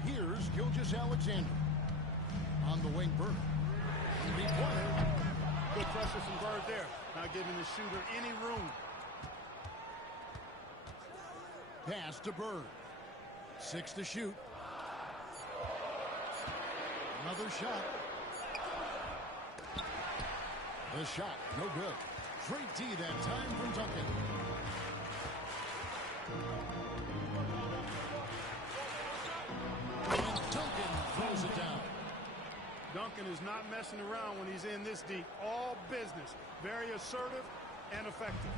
Here's Gilgeous-Alexander. On the wing, Bird. Three-pointer. Good pressure from Bird there. Not giving the shooter any room. Pass to Bird. 6 to shoot. Another shot. The shot, no good. Straight D that time from Duncan. And Duncan throws it down. Duncan is not messing around when he's in this deep. All business. Very assertive and effective.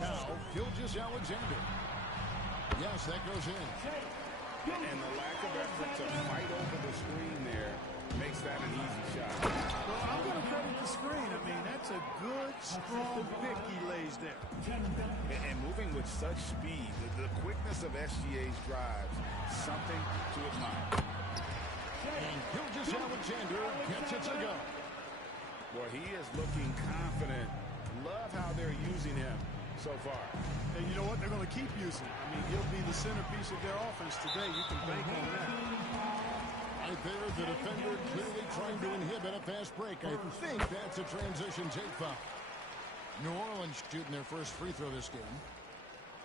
Now, Gilgeous-Alexander. Yes, that goes in. And the lack of effort to fight over the screen there makes that an easy shot. Well, I'm going to credit the screen. I mean, that's a good, strong pick he lays there. And moving with such speed, the quickness of SGA's drives, something to admire. And Gilgeous-Alexander gets it to go. Well, he is looking confident. Love how they're using him so far. And you know what? They're going to keep using him. I mean, he'll be the centerpiece of their offense today. You can bank on that. Right there, the defender clearly trying to inhibit a fast break. I think that's a transition take foul. New Orleans shooting their first free throw this game.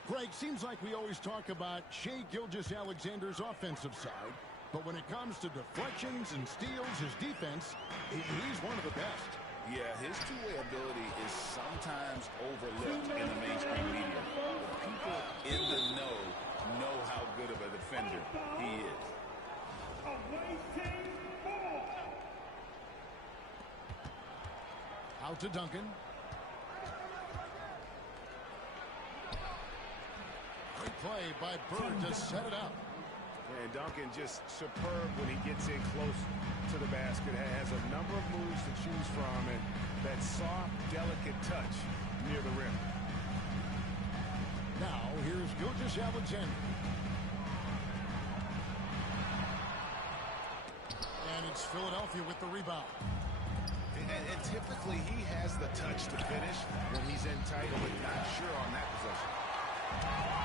Greg, seems like we always talk about Shai Gilgeous-Alexander's offensive side, but when it comes to deflections and steals, his defense, he's one of the best. Yeah, his two-way ability is sometimes overlooked in the mainstream media. People in the know how good of a defender he is. Out to Duncan. Great play by Bird to set it up. And Duncan just superb when he gets in close to the basket. Has a number of moves to choose from, and that soft, delicate touch near the rim. Now, here's Gilgeous-Alexander. And it's Philadelphia with the rebound. And typically he has the touch to finish when he's in tight, but not sure on that possession.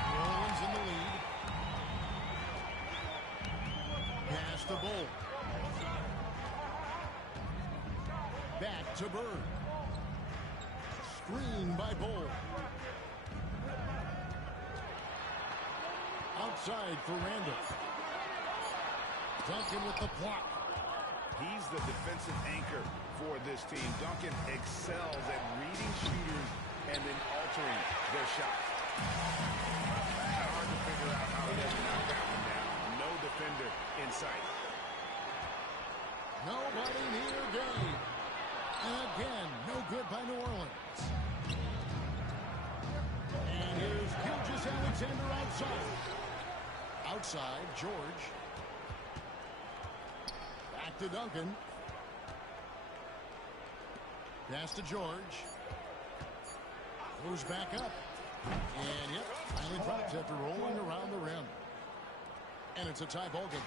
New Orleans in the lead. Pass to Bull. Back to Bird. Screen by Bull. Outside for Randall. Duncan with the block. He's the defensive anchor for this team. Duncan excels at reading shooters and then altering their shots. Hard to figure out how he doesn't knock that one down. No defender in sight. Nobody near game. And again, no good by New Orleans. And here's Gilgeous-Alexander outside. Outside, George. Back to Duncan. Pass to George. Goes back up. And, yep, finally drops after rolling around the rim. And it's a tie ball game.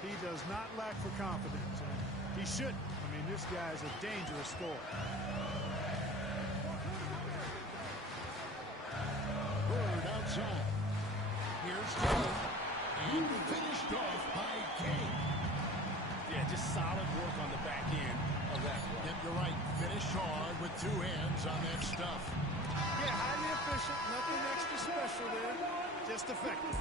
He does not lack for confidence. And he shouldn't. I mean, this guy's a dangerous scorer. Bird outside. Here's Kane. And finished off by Kane. Yeah, just solid work on the back end of that play. Yep, you're right. Finish hard with two hands on that stuff. Yeah, highly efficient. Nothing extra special there. Just effective.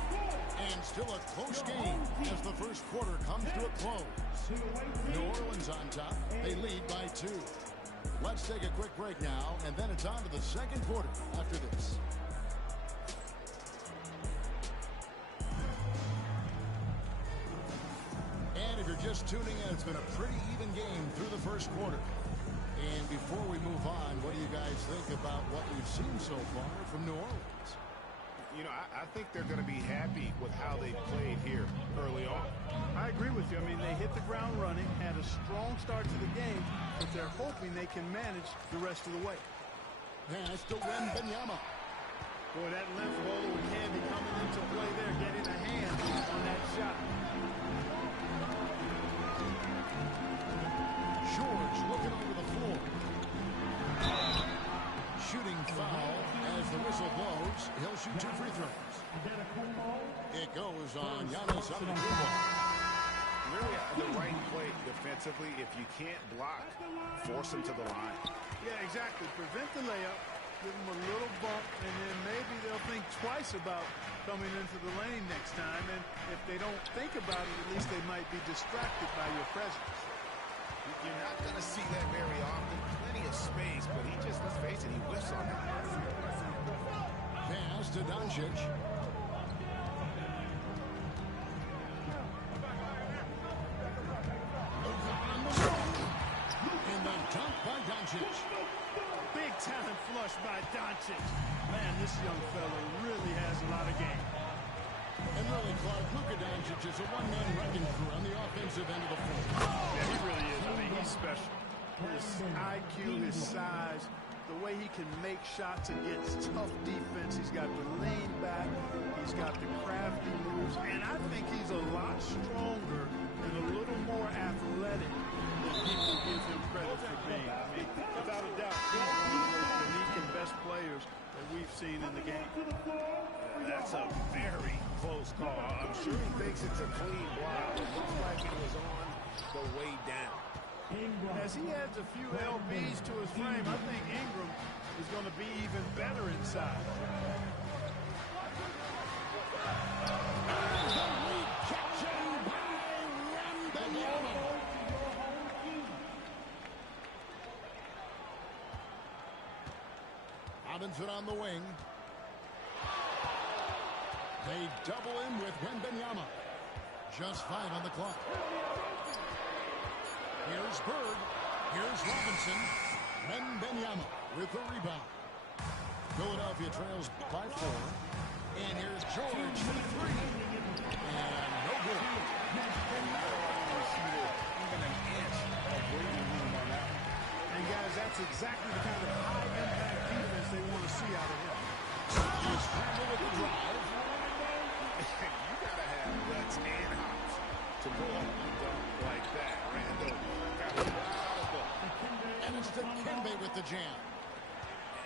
And still a close game as the first quarter comes to a close. New Orleans on top. They lead by 2. Let's take a quick break now, and then it's on to the second quarter after this. tuning in. It's been a pretty even game through the first quarter. And before we move on, what do you guys think about what we've seen so far from New Orleans? You know, I think they're going to be happy with how they played here early on. I agree with you. I mean, they hit the ground running, had a strong start to the game, but they're hoping they can manage the rest of the way. Pass to Wembanyama. Boy, that length roller with Candy coming into play there, getting a hand on that shot. George looking over the floor. Shooting foul as the whistle blows. He'll shoot 2 free throws. It goes on Giannis Antetokounmpo. Really the right play defensively. If you can't block, force him to the line. Yeah, exactly. Prevent the layup, give them a little bump, and then maybe they'll think twice about coming into the lane next time. And if they don't think about it, at least they might be distracted by your presence. You're not going to see that very often. Plenty of space, but he just, let's face it, he whiffs on it. Pass to Doncic. And the dunk by Doncic. Big time flush by Doncic. Man, this young fella really has a lot of game. And really, Clark, Luka Doncic is a one-man wrecking crew on the offensive end of the floor. Yeah, he really is. I mean, he's special. His IQ, his size, the way he can make shots against tough defense. He's got the lean back. He's got the crafty moves. And I think he's a lot stronger and a little more athletic than people give him credit for being. I mean, without a doubt, he's one of the most unique and best players that we've seen in the game. That's a very close call. I'm sure he thinks it's a clean block. It looks like it was on the way down. As he adds a few LBs to his frame, I think Ingram is going to be even better inside. Robinson on the wing. They double in with Wembanyama. Just 5 on the clock. Here's Bird. Here's Robinson. Wembanyama with the rebound. Philadelphia trails by 4. And here's George for the 3. And no good. And not allowing the shooter even an inch of breathing room on that one. And guys, that's exactly the kind of high-impact defense they want to see out of him. You scramble with the drive. You got to have guts and hops to pull off a dunk like that. Randall got a lot of them. And it's to Kimbe with the jam.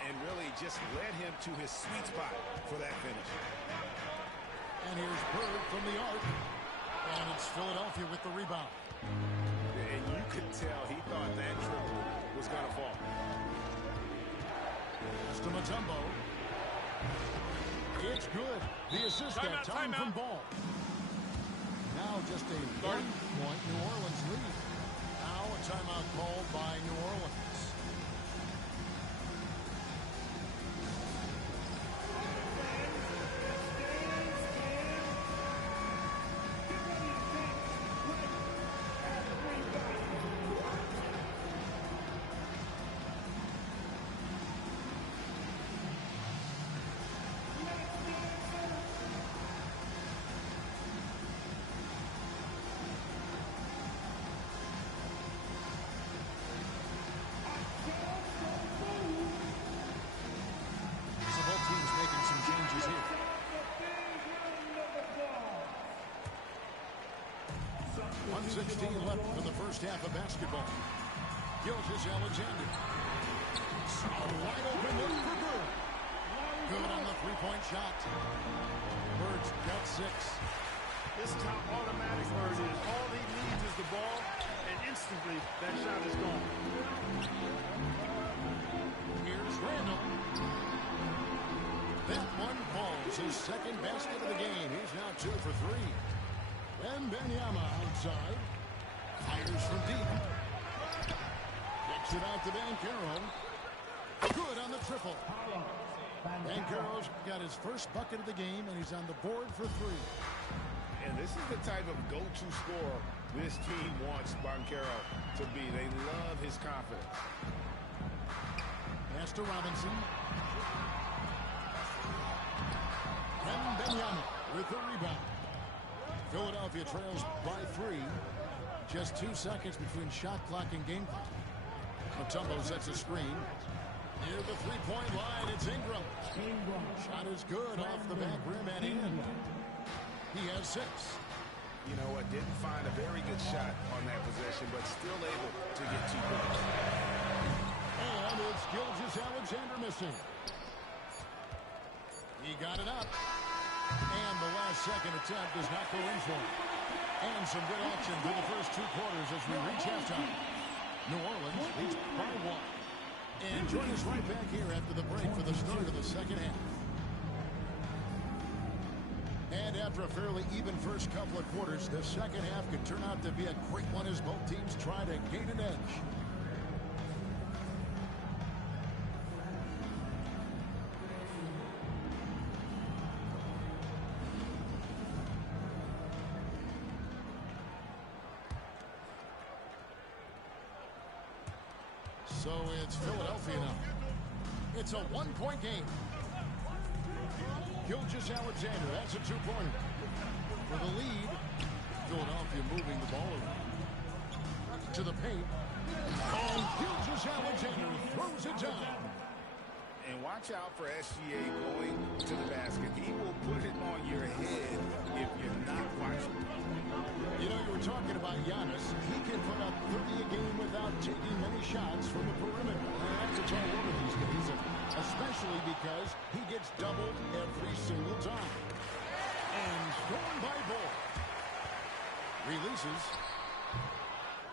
And really just led him to his sweet spot for that finish. And here's Bird from the arc. And it's Philadelphia with the rebound. And you could tell he thought that triple was going to fall. Pass to Mutombo. It's good. The assist that time from Ball. Now just a 1-point New Orleans lead. Now a timeout called by New Orleans. So both teams making some changes here. 1:16 left in the first half of basketball. Gilgeous-Alexander. A wide open look for Bird. Good on the three-point shot. Bird's got 6. This is how automatic Bird is. All he needs is the ball, and instantly that shot is gone. Here's Randall. That one falls. His second basket of the game. He's now 2 for 3. Wembanyama outside. Fires from deep. Kicks it out to Banchero. Good on the triple. Banchero's got his first bucket of the game, and he's on the board for 3. And this is the type of go-to scorer this team wants Banchero to be. They love his confidence. Pass to Robinson. And Benjamin with the rebound. Philadelphia trails by 3. Just 2 seconds between shot clock and game clock. Mutombo sets a screen. Near the three-point line, it's Ingram. Shot is good off the back rim and in. He has 6. You know what? Didn't find a very good shot on that possession, but still able to get 2 points. And it's Gilgeous-Alexander missing. He got it up. And the last second attempt does not go in for him. And some good action through the first 2 quarters as we reach halftime. New Orleans leads by 1. And join us right back here after the break for the start of the second half. And after a fairly even first couple of quarters, the second half could turn out to be a quick one as both teams try to gain an edge. So it's Philadelphia now. It's a 1-point game. Gilgeous-Alexander, that's a 2-pointer. For the lead, Philadelphia moving the ball around. To the paint. And Gilgeous-Alexander throws it down. And watch out for SGA going to the basket. He will put it on your head if you're not watching. You know, you were talking about Giannis. He can put up 30 a game without taking many shots from the perimeter. And that's a tall order these days, especially because he gets doubled every single time. And scored by Bull. Releases.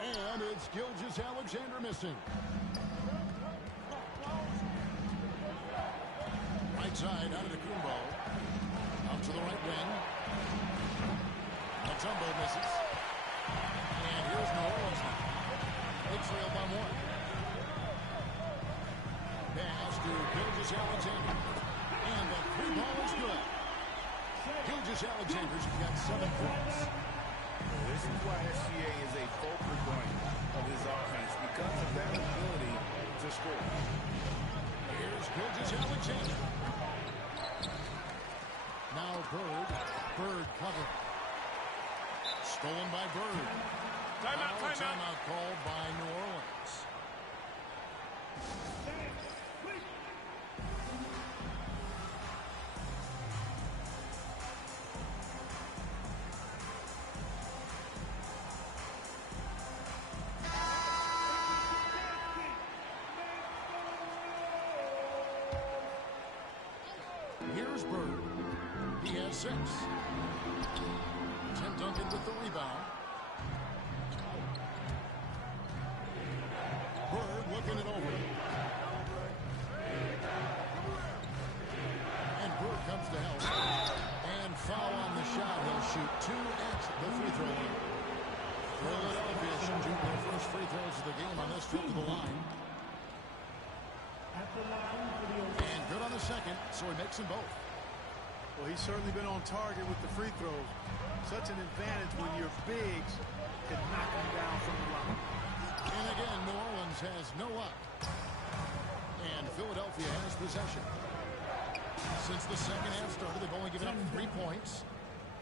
And it's Gilgeous-Alexander missing. Right side, out of the Kumbo. Out to the right wing. Mutombo misses. And here's New Orleans now. They trail by 1. Pass to Gilgeous-Alexander. And the 3-ball is good. Gilgeous-Alexander's got 7 points. This is why SGA is a focal point of his offense, because of that ability to score. Here's Gilgeous-Alexander. Now Bird. Bird covered. Stolen by Bird. Timeout called by New Orleans. Here's Bird. He has 6. Tim Duncan with the rebound. Bird looking it over. And Bird comes to help. And foul on the shot. He'll shoot 2 at the free throw line. Philadelphia should shoot their first free throws of the game on this trip to the line. And good on the second, so he makes them both. Well, he's certainly been on target with the free throws. Such an advantage when your bigs can knock him down from the line. And again, New Orleans has no luck. And Philadelphia has possession. Since the second half started, they've only given up 3 points.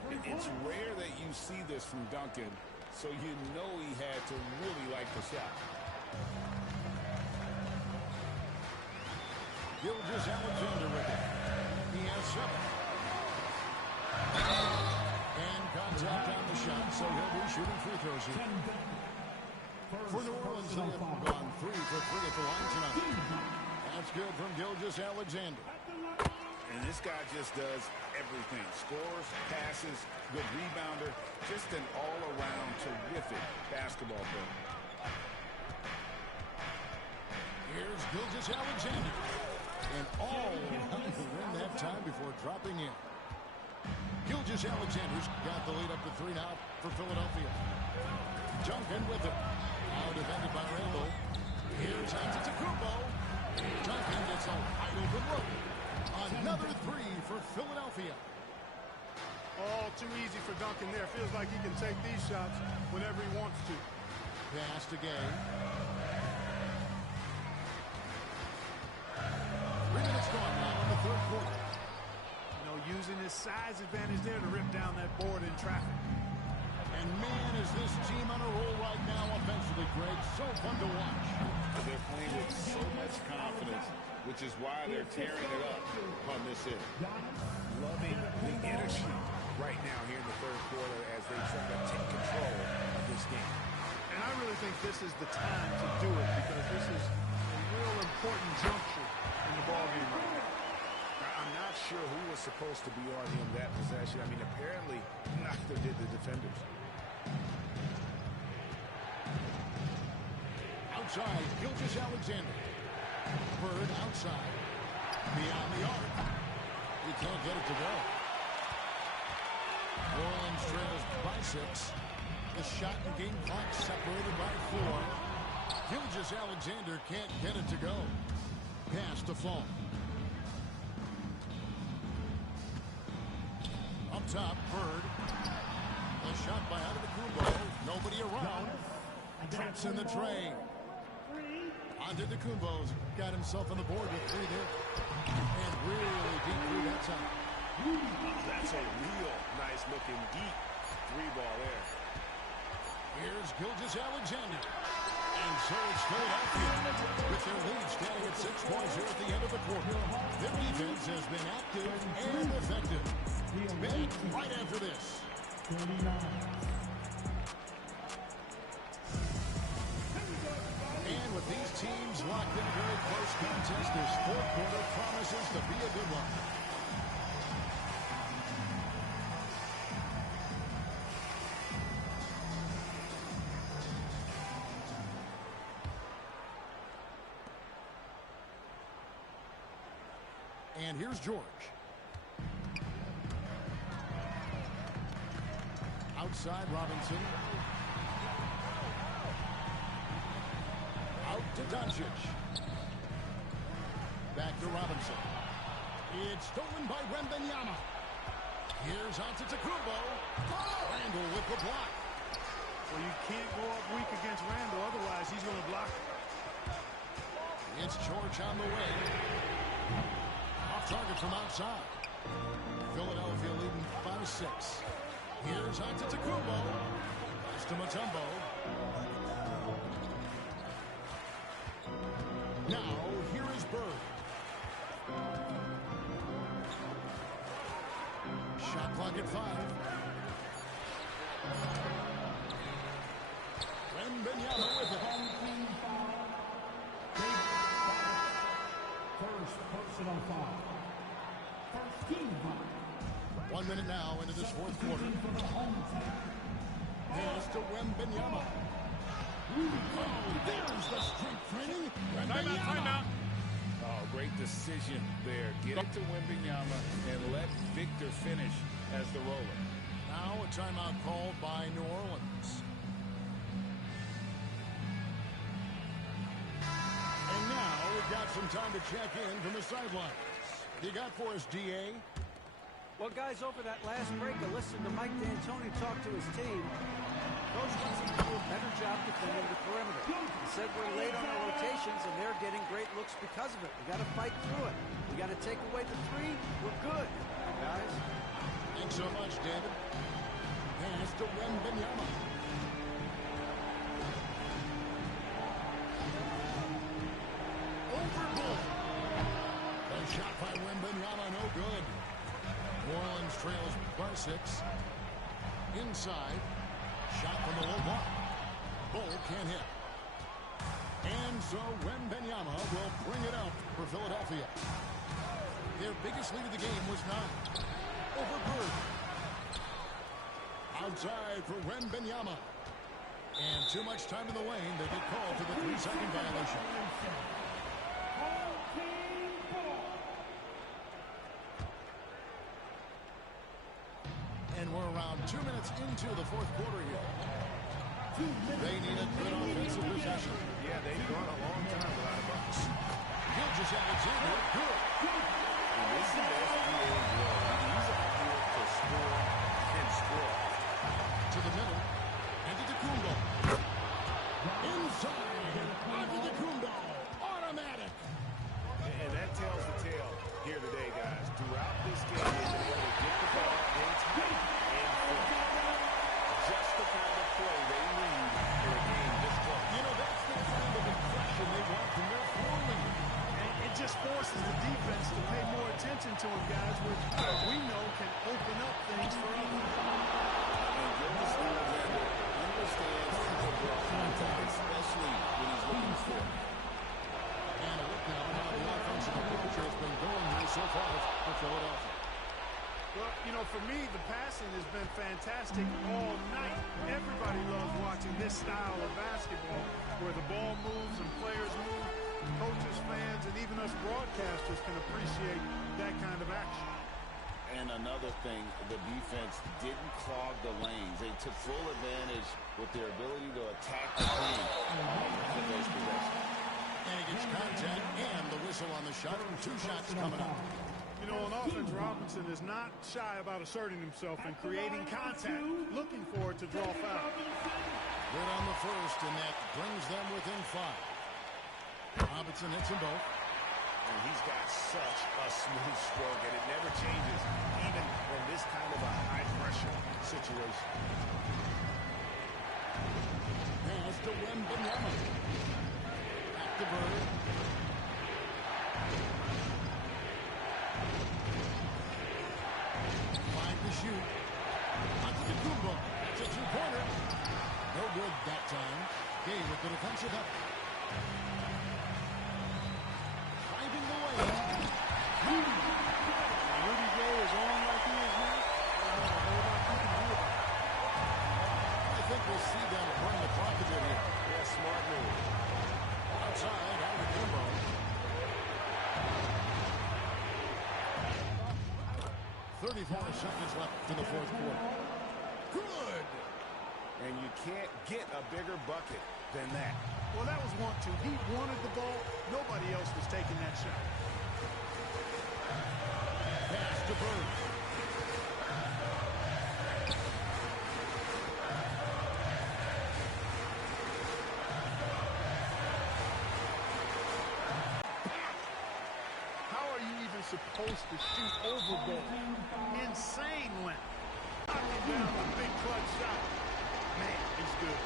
It's rare that you see this from Duncan, so you know he had to really like the shot. Gilgeous-Alexander with it. He has 7. And contact on the shot, so he'll be shooting free throws here. For New Orleans, they have gone 3 for 3 at the line tonight. That's good from Gilgeous-Alexander. And this guy just does everything. Scores, passes, good rebounder. Just an all-around terrific basketball player. Here's Gilgeous-Alexander. And all around the rim that time before dropping in. Gilgeous-Alexander's got the lead up to 3 now for Philadelphia. Duncan with it. Now defended by Randall. Here's Antetokounmpo. Duncan gets a wide open look. Another 3 for Philadelphia. Oh, too easy for Duncan there. Feels like he can take these shots whenever he wants to. Pass to Gay. 3 minutes gone now in the third quarter. You know, using his size advantage there to rip down that board in traffic. And man, is this team on a roll right now offensively, Greg. So fun to watch. They're playing with so much confidence, which is why they're tearing it up on this end. Loving the energy right now here in the third quarter as they try to take control of this game. And I really think this is the time to do it because this is a real important juncture in the ballgame right now. I'm not sure who was supposed to be on him that possession. I mean, apparently neither did the defenders. Outside, Gilgeous-Alexander. Bird outside. Beyond the arc. He can't get it to go. Orleans trails by 6. The shot and game clock separated by 4. Gilgeous-Alexander can't get it to go. Pass to Fall. Up top, Bird. A shot by Antetokounmpo. Nobody around. Traps in the tray. Antetokounmpo's got himself on the board with 3 there. And really deep through that time. That's a real nice looking deep 3-ball there. Here's Gilgeous-Alexander. And so it's Philadelphia with their lead standing at 6 points here at the end of the quarter. Their defense has been active and effective. Back right after this. And with these teams locked in a very close contest, this fourth quarter promises to be a good one. And here's George. Outside Robinson. Out to Doncic. Back to Robinson. It's stolen by Wembanyama. Here's Antetokounmpo. Randall with the block. Well, you can't go up weak against Randall, otherwise he's going to block it. It's George on the way. Off target from outside. Philadelphia leading by 6. Here's Antetokounmpo. Pass to Mutombo. Now, here is Bird. Shot clock at 5. Wembanyama with it. First personal foul. First team foul. 1 minute now into this fourth quarter. Pass to Wembanyama. Oh, there's the strength training. Timeout. Oh, great decision there. Get it to Wembanyama and let Victor finish as the roller. Now a timeout called by New Orleans. And now we've got some time to check in from the sidelines. What do you got for us, DA? Well, guys, over that last break, I listened to Mike D'Antoni talk to his team. Coach wants them to do a better job defending the perimeter. He said we're late on our rotations, and they're getting great looks because of it. We got to fight through it. We got to take away the 3. We're good, guys. Thanks so much, David. Pass to Wembanyama. Overboard. A shot by Wembanyama, no good. New Orleans trails by 6. Inside. Shot from the low block. Bull can't hit. And so Wembanyama will bring it up for Philadelphia. Their biggest lead of the game was 9. Over Bird. Outside for Wembanyama. And too much time in the lane. They get called for the 3-second violation. And we're around 2 minutes into the fourth quarter here. They need a good offensive possession. Yeah, they've gone a long time without a bucket. Gilgeous-Alexander, good. This is the SBA role. He's out here to score to him, guys, which we know can open up things for others. And Gilgis Alexander understands how to draw contact, especially when he's looking for it. And a look now at how the offensive approach has been going here so far for Philadelphia. Well, you know, for me, the passing has been fantastic all night. Everybody loves watching this style of basketball where the ball moves and players move. Coaches, fans, and even us broadcasters can appreciate that kind of action. And another thing, the defense didn't clog the lanes. They took full advantage with their ability to attack the paint on those possessions. And he gets contact and the whistle on the shot. 2 shots coming up. You know, on offense, Robinson is not shy about asserting himself and creating contact, looking for it to draw foul. Good on the first, and that brings them within 5. Robinson hits them both. And he's got such a smooth stroke, and it never changes, even in this kind of a high-pressure situation. Pass to Wembanyama. Back to Bird. Shoot. Antetokounmpo. That's a 2-pointer. No good that time. Gay with the defensive effort. Finding the way. Rudy Gay is on like he is now. I think we'll see them run the clock a bit here. Yeah, smart move. Outside, Antetokounmpo. 34 seconds left in the 4th quarter. Good! And you can't get a bigger bucket than that. Well, that was 1-2. He wanted the ball. Nobody else was taking that shot. Pass to Bird. Supposed to shoot over ball. Insane length. Knocking down a big clutch shot. Man, he's good.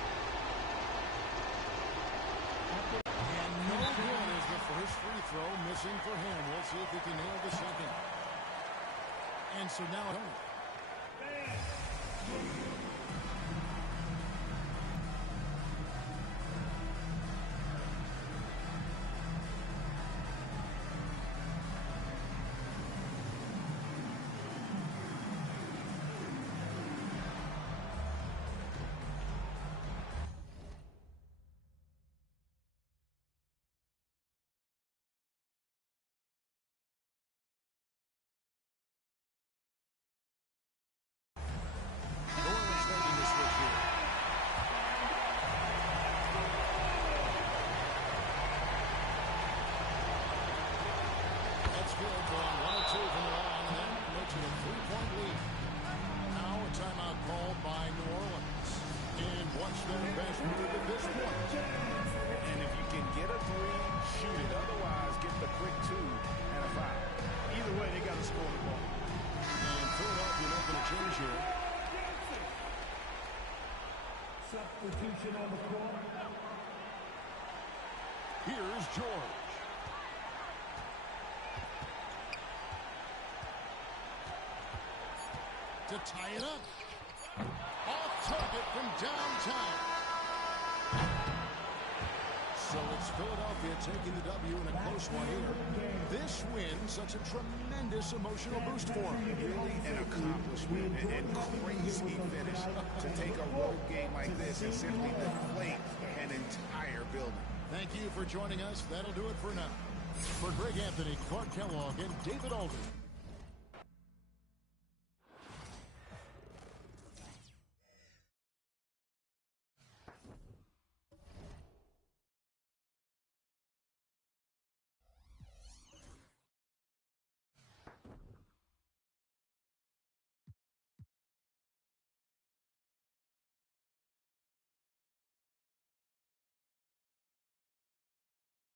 And no good is the first free throw missing for him. We'll see if he can nail the second. And so now And if you can get a 3, shoot it. Otherwise, get the quick 2 and a foul. Either way, they got to score the ball. And Philadelphia making a change here. Substitution on the court. Here's George. To tie it up. Off target from downtown. So it's Philadelphia taking the W in a close one here. This win, such a tremendous emotional boost for them. Really an accomplishment and crazy finish to take a road game like this and simply deflate an entire building. Thank you for joining us. That'll do it for now. For Greg Anthony, Clark Kellogg, and David Alden,